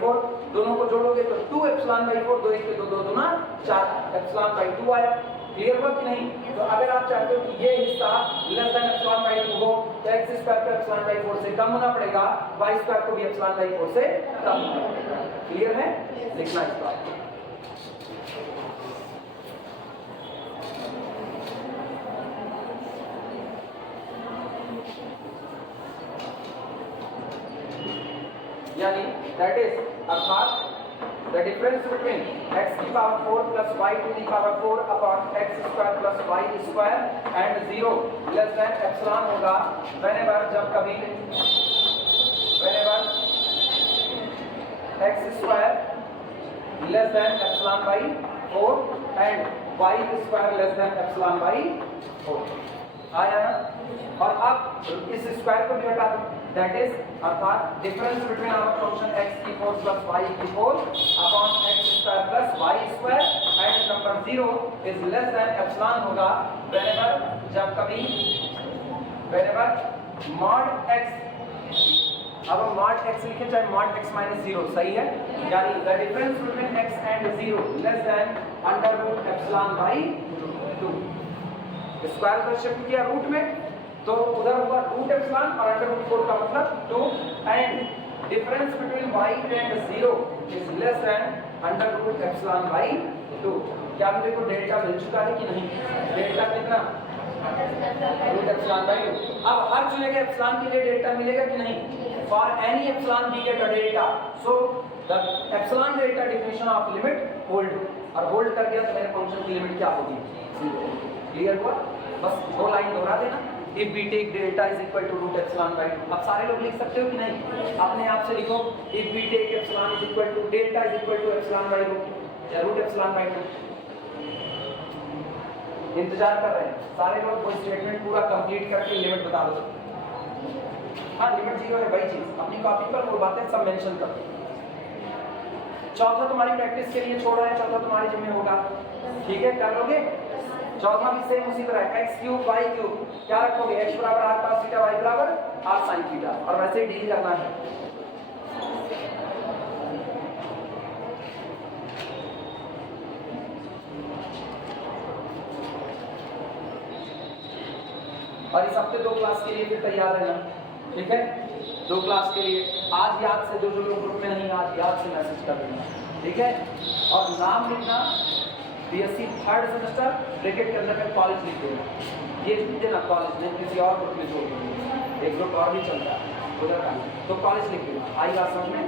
4 दोनों को जोड़ोगे तो 2 एप्सिलॉन बाई 4, 2 1 पे 2 2 दूना 4 एप्सिलॉन बाई 2 आया। क्लियर हुआ कि नहीं? तो अगर आप चाहते हो कि ये हिस्सा लेस देन एप्सिलॉन बाई 2 हो तो x स्क्वायर को एप्सिलॉन बाई 4 से कम होना पड़ेगा, y स्क्वायर को भी एप्सिलॉन बाई 4 से कम होना पड़ेगा। क्लियर है? लिखना इस बात को। यानी दैट इज अर्थात the difference between x की power 4 plus y to the power 4 upon x square plus y square and 0 less than epsilon होगा whenever जब कभी whenever x square less than epsilon by 4 and y square less than epsilon by 4 आया ना? और अब इस स्क्वायर को भी हटा दो, दैट इज अर्थात difference between our function x की 4 प्लस y की 4 upon x square plus y square and number 0 is less than epsilon होगा व्हेनेवर जब कभी व्हेनेवर मॉड x, अब हम मॉड x लिखे चाहे मॉड x माइनस 0 सही है, यानी the difference between x and 0 less than under root epsilon by 2। Square को शिफ्ट किया रूट में तो उधर हुआ रूट एप्सिलॉन और अंडर रूट 4 का मतलब 2 and difference between y and 0 is less than under root epsilon by 2। क्या मुझे को डेल्टा मिल चुका है कि नहीं? डेल्टा कितना? Root epsilon by 2। अब हर जगह एप्सिलॉन के लिए डेल्टा मिलेगा कि नहीं? For any epsilon we get a delta, so the epsilon delta definition of limit hold, और होल्ड कर गया तो मेरे फंक्शन की लिमिट क्या होगी? 0। क्लियर हुआ? बस दो लाइन दोहरा देना, if we take delta is equal to root epsilon by 2। अब सारे लोग लिख सकते हो कि नहीं? अपने आप से लिखो, if we take epsilon is equal to delta is equal to epsilon by 2 या रूट एप्सिलॉन बाई 2। इंतजार कर रहे हैं सारे लोग, कोई स्टेटमेंट पूरा कंप्लीट करके लिमिट बता दो। हाँ, लिमिट 0 है वही चीज, अपनी कॉपी पर वो बातें सब मेंशन कर दो। चौथा तुम्हारी प्रैक्टिस के लिए छोड़ रहे हैं, चौथा तुम्हारे जिम्मे होगा, ठीक है? कर लोगे? चौथा भी सेम उसी तरह x क्यूब y क्यूब, क्या रखोगे? x बराबर r cos थीटा, y बराबर r sin थीटा, और वैसे ही डील करना है। और इस हफ्ते 2 क्लास के लिए फिर तैयार रहना, ठीक है? 2 क्लास के लिए आज याद से, जो लोग ग्रुप में नहीं आज याद से मैसेज कर देना, ठीक है? और नाम लिखना बीएससी 3rd सेमेस्टर ब्रैकेट के अंदर में कॉलेज लिख देना, ये लिख देना कॉलेज, नहीं किसी और ग्रुप में जोड़ देना, एक ग्रुप और भी चलता है उधर का, तो कॉलेज लिख देना। आई बात समझ में?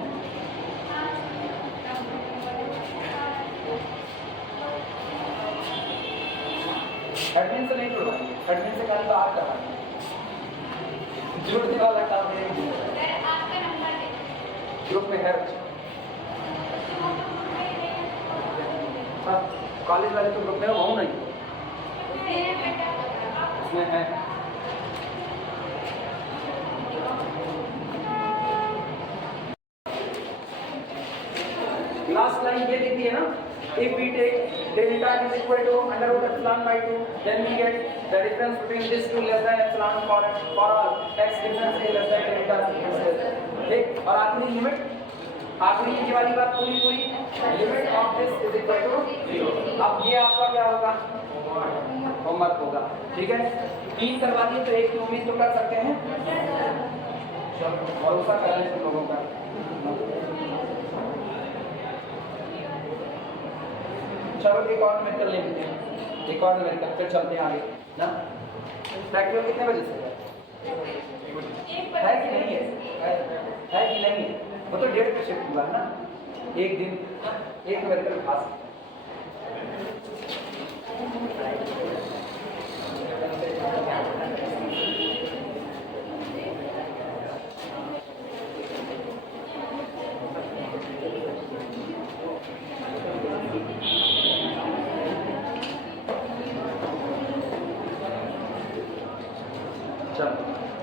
एडमिन से नहीं जुड़वाएंगे, एडमिन से खाली बाहर करवाएंगे, जुड़ने वाला काम नहीं ग्रुप में है। कॉलेज वाले तो ग्रुप में हो नहीं, उसमें है। लास्ट लाइन ये लिखी है ना, if we take delta is equal to under root epsilon by 2, then we get the difference between this two less than epsilon for all x difference is less than delta difference, ठीक? और आखिरी लिमिट, आखिरी ये वाली बात पूरी limit of this is equal to 0। अब ये आपका क्या होगा? होमवर्क होगा, ठीक है? 3 करवा दिए तो 1 की उम्मीद तो कर सकते हैं, भरोसा कर रहे हैं लोगों का। चलो एक और न्यूमेरिकल ले लेते हैं, एक और न्यूमेरिकल, फिर चलते हैं आगे ना। प्रैक्टिकल कितने बजे से है कि नहीं है कि नहीं है? वो तो डेट पे शिफ्ट हुआ है ना, एक दिन एक न्यूमेरिकल खास।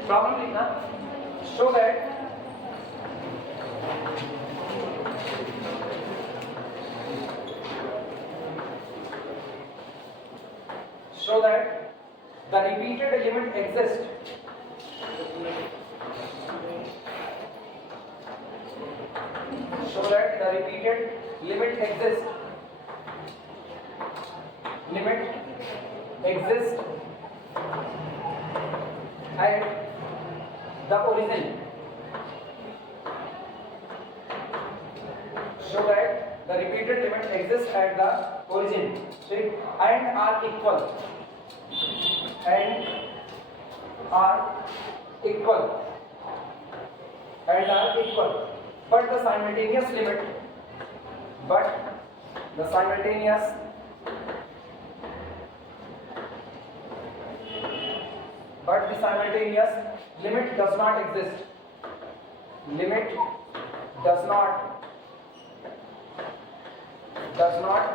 प्रॉब्लम लिखना, show that show that the repeated limit exists at the origin. Show that the repeated limit exists at the origin, and are equal, but the simultaneous limit does not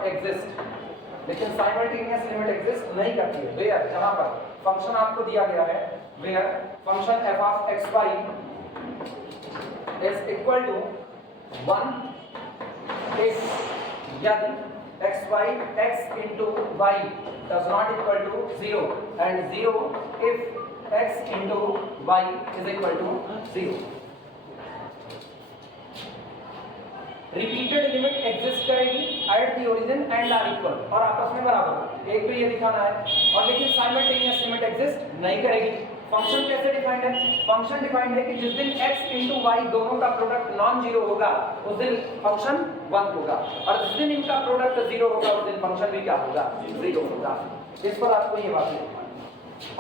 exist. लेकिन साइमल्टेनियस लिमिट एग्जिस्ट नहीं करती है। वेयर, जहां पर फंक्शन आपको दिया गया है, where function f of xy is equal to 1 if यदि xy x into y does not equal to 0 and 0 if x into y is equal to 0। Repeated limit exist करेगी at the origin and are equal, और आपस में बराबर, एक तो ये दिखाना है। और लेकिन साइमल्टेनियस लिमिट एग्जिस्ट नहीं करेगी। फंक्शन कैसे डिफाइंड है? फंक्शन डिफाइंड है कि जिस दिन x into y दोनों का प्रोडक्ट नॉन जीरो होगा उस दिन फंक्शन 1 होगा, और जिस दिन इनका प्रोडक्ट 0 होगा उस दिन फंक्शन भी क्या होगा? 0 होगा। इस पर आपको ये बात लिखनी है।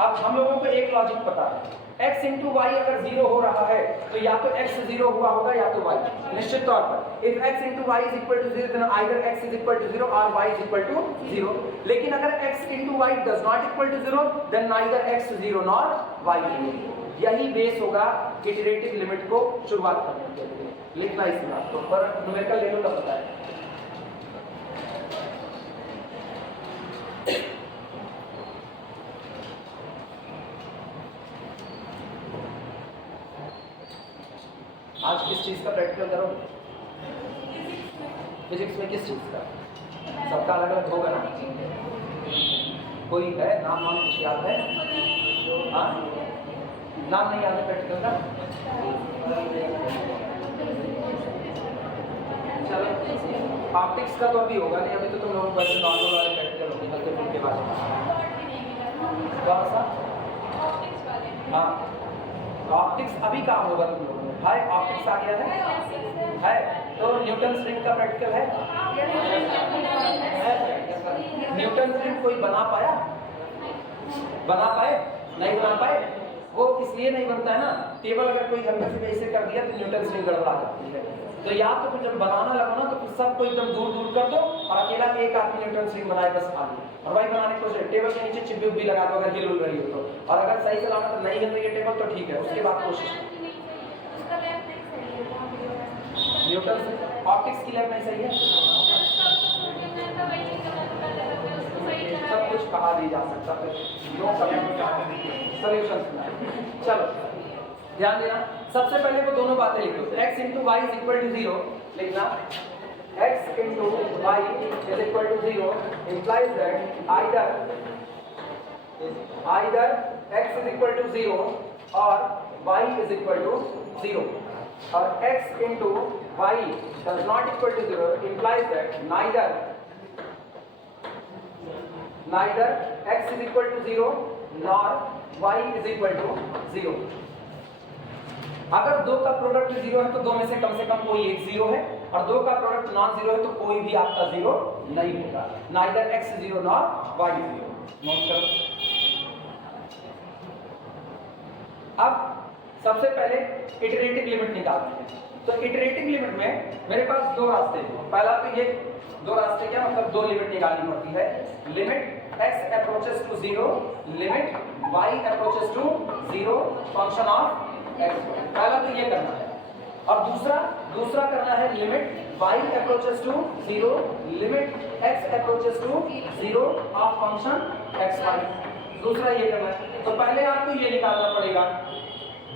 अब हम लोगों को एक लॉजिक पता है, x into y अगर 0 हो रहा है तो या तो x 0 हुआ होगा या तो y, निश्चित तौर पर। if x into y is equal to 0 then either x is equal to 0 or y is equal to 0। लेकिन अगर x into y does not equal to 0 then neither x 0 nor y 0। यही बेस होगा इटरेटिव लिमिट को शुरुआत करने के लिए। लिखना इसमें आपको, पर न्यूमेरिकल ले लो तब पता है। आज किस चीज का प्रैक्टिकल करो? फिजिक्स में किस चीज का? सबका अलग अलग होगा ना। कोई है नाम कुछ याद है? हाँ, नाम नहीं याद है प्रैक्टिकल का? चलो, ऑप्टिक्स का तो अभी होगा नहीं, अभी तो तुम लोगों को ऐसे नॉर्मल वाले प्रैक्टिकल होगी कल के दिन के बाद। कौन सा? हाँ, ऑप्टिक्स अभी काम होगा तुम लोगों को। हाय, ऑप्टिक्स आ गया है तो न्यूटन रिंग का प्रैक्टिकल है। न्यूटन रिंग कोई बना पाए? नहीं बना पाए। वो इसलिए नहीं बनता है ना, टेबल अगर कोई हल्का से ऐसे कर दिया तो न्यूटन रिंग गड़बड़ा जाती है। तो या तो फिर जब बनाना लगो ना तो फिर सबको एकदम दूर दूर कर दो और अकेला एक आदमी न्यूटन रिंग बनाए बस आगे। और वही बनाने की कोशिश, टेबल के नीचे चिप भी लगा दो अगर हिल उल रही हो तो। और अगर सही सलामत नहीं हिल रही है टेबल तो ठीक है, उसके बाद कोशिश। न्यूटन ऑप्टिक्स की लैब नहीं सही है, सब कुछ कहा नहीं जा सकता, सॉल्यूशन। चलो ध्यान देना, सबसे पहले वो दोनों बातें लिखो। x into y is equal to 0 लिखना। x into y is equal to 0 implies that either x is equal to 0 or y is equal to 0। और x into y does not equal to 0 implies that neither x is equal to 0 nor y is equal to 0। अगर दो का प्रोडक्ट 0 है तो दो में से कम कोई एक 0 है, और दो का प्रोडक्ट नॉन 0 है तो कोई भी आपका 0 नहीं होगा। neither x 0 nor y 0। Note करो। अब सबसे पहले इटरेटिव लिमिट निकालते हैं। तो इटरेटिव लिमिट में मेरे पास दो रास्ते हैं। पहला तो ये दो रास्ते, क्या मतलब दो लिमिट निकालनी पड़ती है। Limit x approaches to 0, limit y approaches to 0 function of x। पहला तो ये करना है, और दूसरा करना है limit y approaches to 0, limit x approaches to 0 of function xy। दूसरा ये करना है। तो पहले आपको ये निकालना पड़ेगा,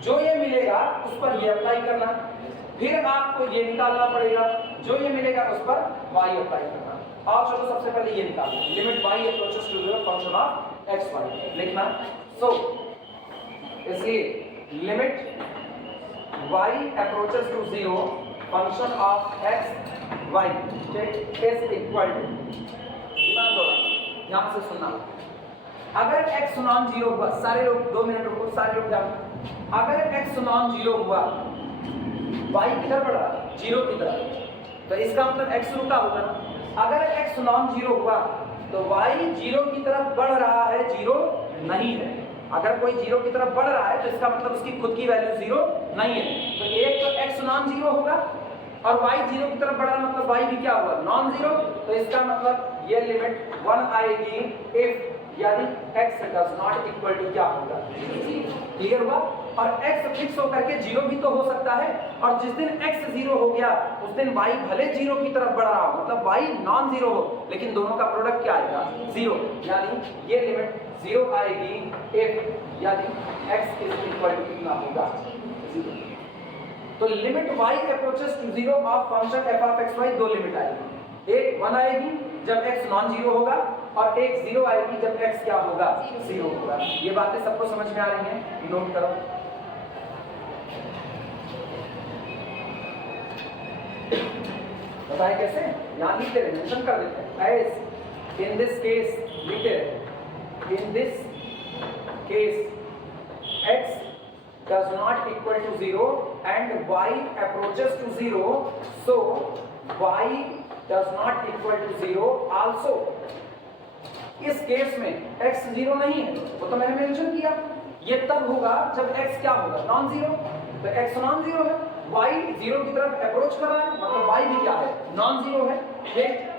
जो ये मिलेगा उस पर ये अप्लाई करना, फिर आपको ये निकालना पड़ेगा, जो ये मिलेगा उस पर y अप्लाई करना। और चलो सबसे पहले ये निकालो, limit y approaches to 0 function of x y लिखना। सो इसलिए limit y approaches to 0 function of x y is equal to, ध्यान दो यहां से सुनना, अगर x नॉन जीरो हुआ, सारे लोग 2 मिनट रुको, सारे लोग जाओ, अगर x नॉन जीरो हुआ y किधर बढ़ा, जीरो की तरफ, तो इसका मतलब x रुका होगा ना। अगर x नॉन जीरो हुआ तो y जीरो की तरफ बढ़ रहा है, जीरो नहीं है। अगर कोई जीरो की तरफ बढ़ रहा है तो इसका मतलब उसकी खुद की वैल्यू जीरो नहीं है। तो एक तो x नॉन जीरो होगा और y जीरो की तरफ बढ़ रहा है, मतलब y भी क्या हुआ, नॉन जीरो। तो इसका मतलब ये लिमिट 1 आएगी इफ, यानी x does not equal to क्या होगा, क्लियर हुआ। और x फिक्स होकर के जीरो भी तो हो सकता है, और जिस दिन x जीरो हो गया उस दिन y भले जीरो की तरफ बढ़ रहा हो, मतलब y नॉन जीरो हो, लेकिन दोनों का प्रोडक्ट क्या आएगा, जीरो। यानी ये लिमिट जीरो आएगी इफ, यानी x इज इक्वल टू कितना होगा, जीरो। तो limit y approaches to zero of function f of x y, दो लिमिट आएगी, एक 1 आएगी जब x नॉन जीरो होगा, और एक 0 आएगी जब x क्या होगा, 0 होगा। ये बातें सबको समझ में आ रही हैं, नोट करो। बताए कैसे, यहां लिखते रहे, मेंशन कर देते हैं, एज इन दिस केस लिखते रहे, in this case x does not equal to 0 and y approaches to 0, so y does not equal to 0 also। इस केस में x 0 नहीं है, वो तो मैंने मेंशन किया, ये तब होगा जब x क्या होगा, नॉन जीरो। तो x नॉन जीरो है, y 0 की तरफ अप्रोच कर रहा है, मतलब y भी क्या है, नॉन जीरो है।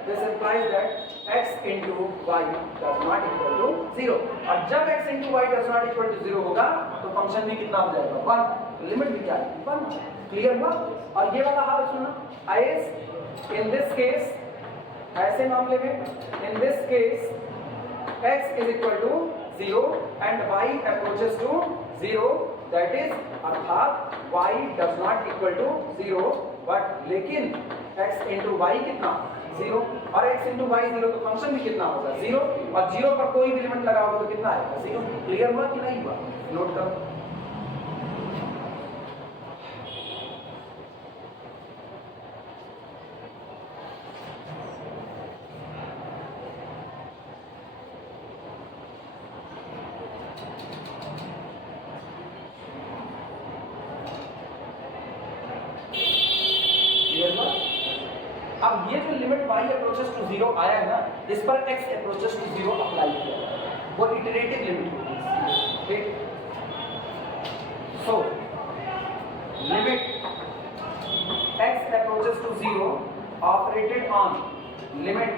This implies that x into y does not equal to 0, और जब x into y does not equal to 0 होगा तो फंक्शन भी कितना हो जाएगा, 1, लिमिट भी क्या है, 1। क्लियर हुआ। और ये वाला हाल सुनना, as in this case, ऐसे मामले में in this case x is equal to 0 and y approaches to 0, that is अर्थात y does not equal to 0, but लेकिन x into y कितना, 0, और x into y 0, तो फंक्शन भी कितना होगा, 0, और 0 पर कोई भी लिमिट लगा होगा तो कितना आएगा, 0। क्लियर हुआ कि नहीं हुआ, नोट करो। अब ये जो लिमिट y अप्रोचेस टू 0 आया है ना, इस पर x अप्रोचेस टू 0 अप्लाई किया, वो इटरेटिव लिमिट होगी, ठीक। So limit x approaches to 0 operated on limit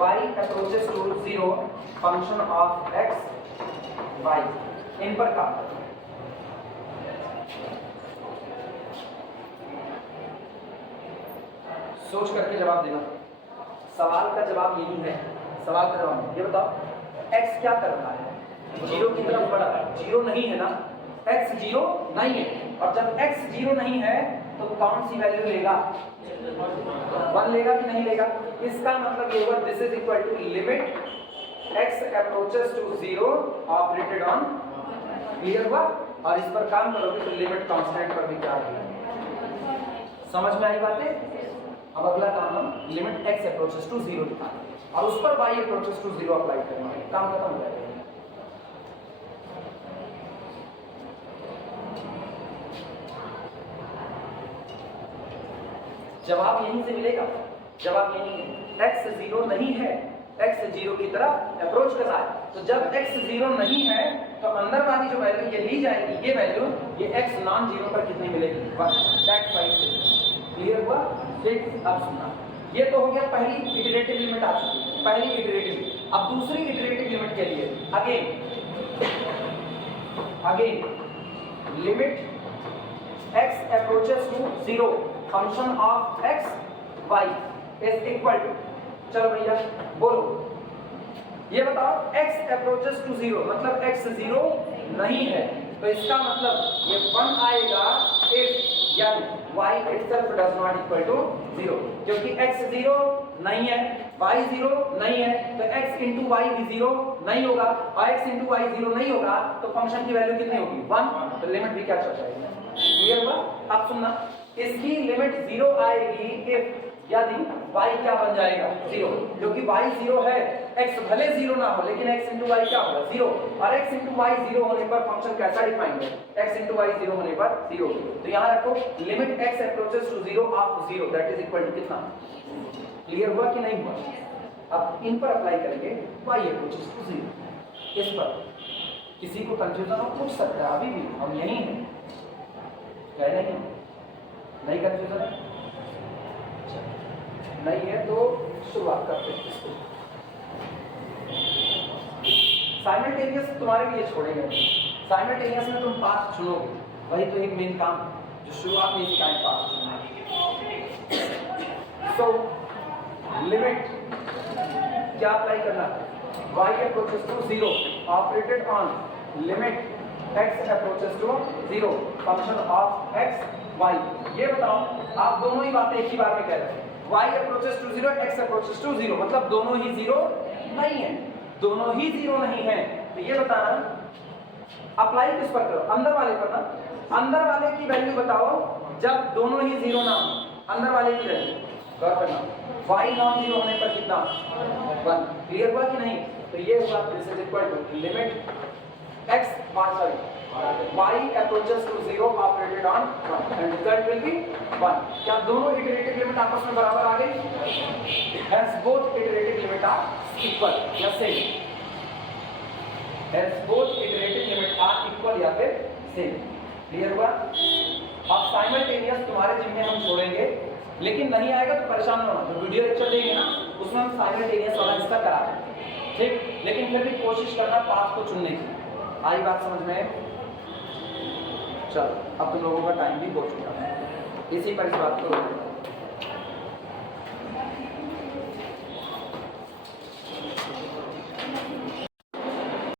y approaches to 0 function of x y, इन पर काम करें। सोच करके जवाब देना, सवाल का जवाब यही है, सवाल का जवाब ये बताओ x क्या कर रहा है, 0 की तरफ बढ़ा है, 0 नहीं है ना, x 0 नहीं है, और जब x 0 नहीं है तो कौन सी वैल्यू लेगा, 1 लेगा कि नहीं लेगा। इसका मतलब ये हुआ this is equal to limit x approaches to 0 operated on, clear हुआ। और इस पर काम करोगे तो लिमिट कांस्टेंट पर भी क्या आएगी, समझ में आई बातें। अब अगला काम हम लिमिट x अप्रोचेस टू 0 निकालेंगे और उस पर y अप्रोचेस टू 0 अप्लाई करेंगे, काम खत्म हो जाएगा। जवाब यहीं से मिलेगा, जवाब यहीं है, x 0 नहीं है, x 0 की तरफ अप्रोच कर रहा है, तो जब x 0 नहीं है तो अंदर वाली जो वैल्यू ये ली जाएगी, ये वैल्यू ये x नॉन 0 पर कितनी मिलेगी, 1, दैट्स राइट। क्लियर हुआ, ठीक। अब सुनना, ये तो हो गया पहली इटरेटिव लिमिट आ चुकी है, पहली इटरेटिव। अब दूसरी इटरेटिव लिमिट के लिए again limit x approaches to 0 function of x y is equal to, चलो भैया बोलो, ये बताओ x अप्रोचेस टू 0 मतलब x 0 नहीं है, तो इसका मतलब ये 1 आएगा इफ, यानी y itself does not equal to 0, क्योंकि x 0 नहीं है y 0 नहीं है तो x into y भी 0 नहीं होगा, और x into y 0 नहीं होगा तो फंक्शन की वैल्यू कितनी होगी 1, तो लिमिट भी क्या चल जाएगी। क्लियर हुआ? अब सुनना, इसकी लिमिट 0 आएगी इफ यदि y क्या बन जाएगा 0, क्योंकि y 0 है, x भले 0 ना हो लेकिन x into y क्या होगा 0, और x into y 0 होने पर फंक्शन कैसा डिफाइन है, x into y 0 होने पर 0। तो यहाँ रखो limit x approaches to 0 of 0 that is equal to कितना। क्लियर हुआ कि नहीं हुआ? अब इन पर अप्लाई करेंगे y अप्रोचेस टू 0। इस पर किसी को कंफ्यूजन हो पूछ सकता है, अभी भी हम यही हैं, कह रहे हैं नहीं कंफ्यूजन है, नहीं है तो शुरुआत करते हैं इसको। साइमल्टेनियस तुम्हारे लिए छोड़ेंगे, साइमल्टेनियस में तुम पाथ चुनोगे, वही तो एक मेन काम जो शुरुआत में सिखाएं, पाथ चुनना। सो लिमिट क्या अप्लाई करना है, y approaches to 0 operated on limit x approaches to 0 function of x y। ये बताओ, आप दोनों ही बातें एक ही बार में कह रहे हैं, y approaches to 0 x approaches to 0, मतलब दोनों ही 0 नहीं है, दोनों ही 0 नहीं है। तो ये बताना अप्लाई किस पर करो, अंदर वाले पर ना, अंदर वाले की वैल्यू बताओ जब दोनों ही 0 ना हो, अंदर वाले की वैल्यू गौर करना, y नॉन 0 होने पर कितना 1। क्लियर हुआ कि नहीं? तो ये हुआ this is equal to limit x y approaches to 0 operated on 1 and result will be 1। क्या दोनों इटरेटिव लिमिट आपस में बराबर आ गई? Hence both iterative limit are equal या same। Hence both iterative limit are equal या फिर same। क्लियर हुआ? अब साइमल्टेनियस तुम्हारे जिम्मे हम छोड़ेंगे, लेकिन नहीं आएगा तो परेशान ना होना, जो वीडियो लेक्चर देंगे ना उसमें हम साइमल्टेनियस वाला हिस्सा करा देंगे, ठीक? लेकिन फिर भी कोशिश करना पाथ को चुनने की। आई बात समझ में? चलो अब तुम लोगों का टाइम भी हो चुका है, इसी पर इस बात को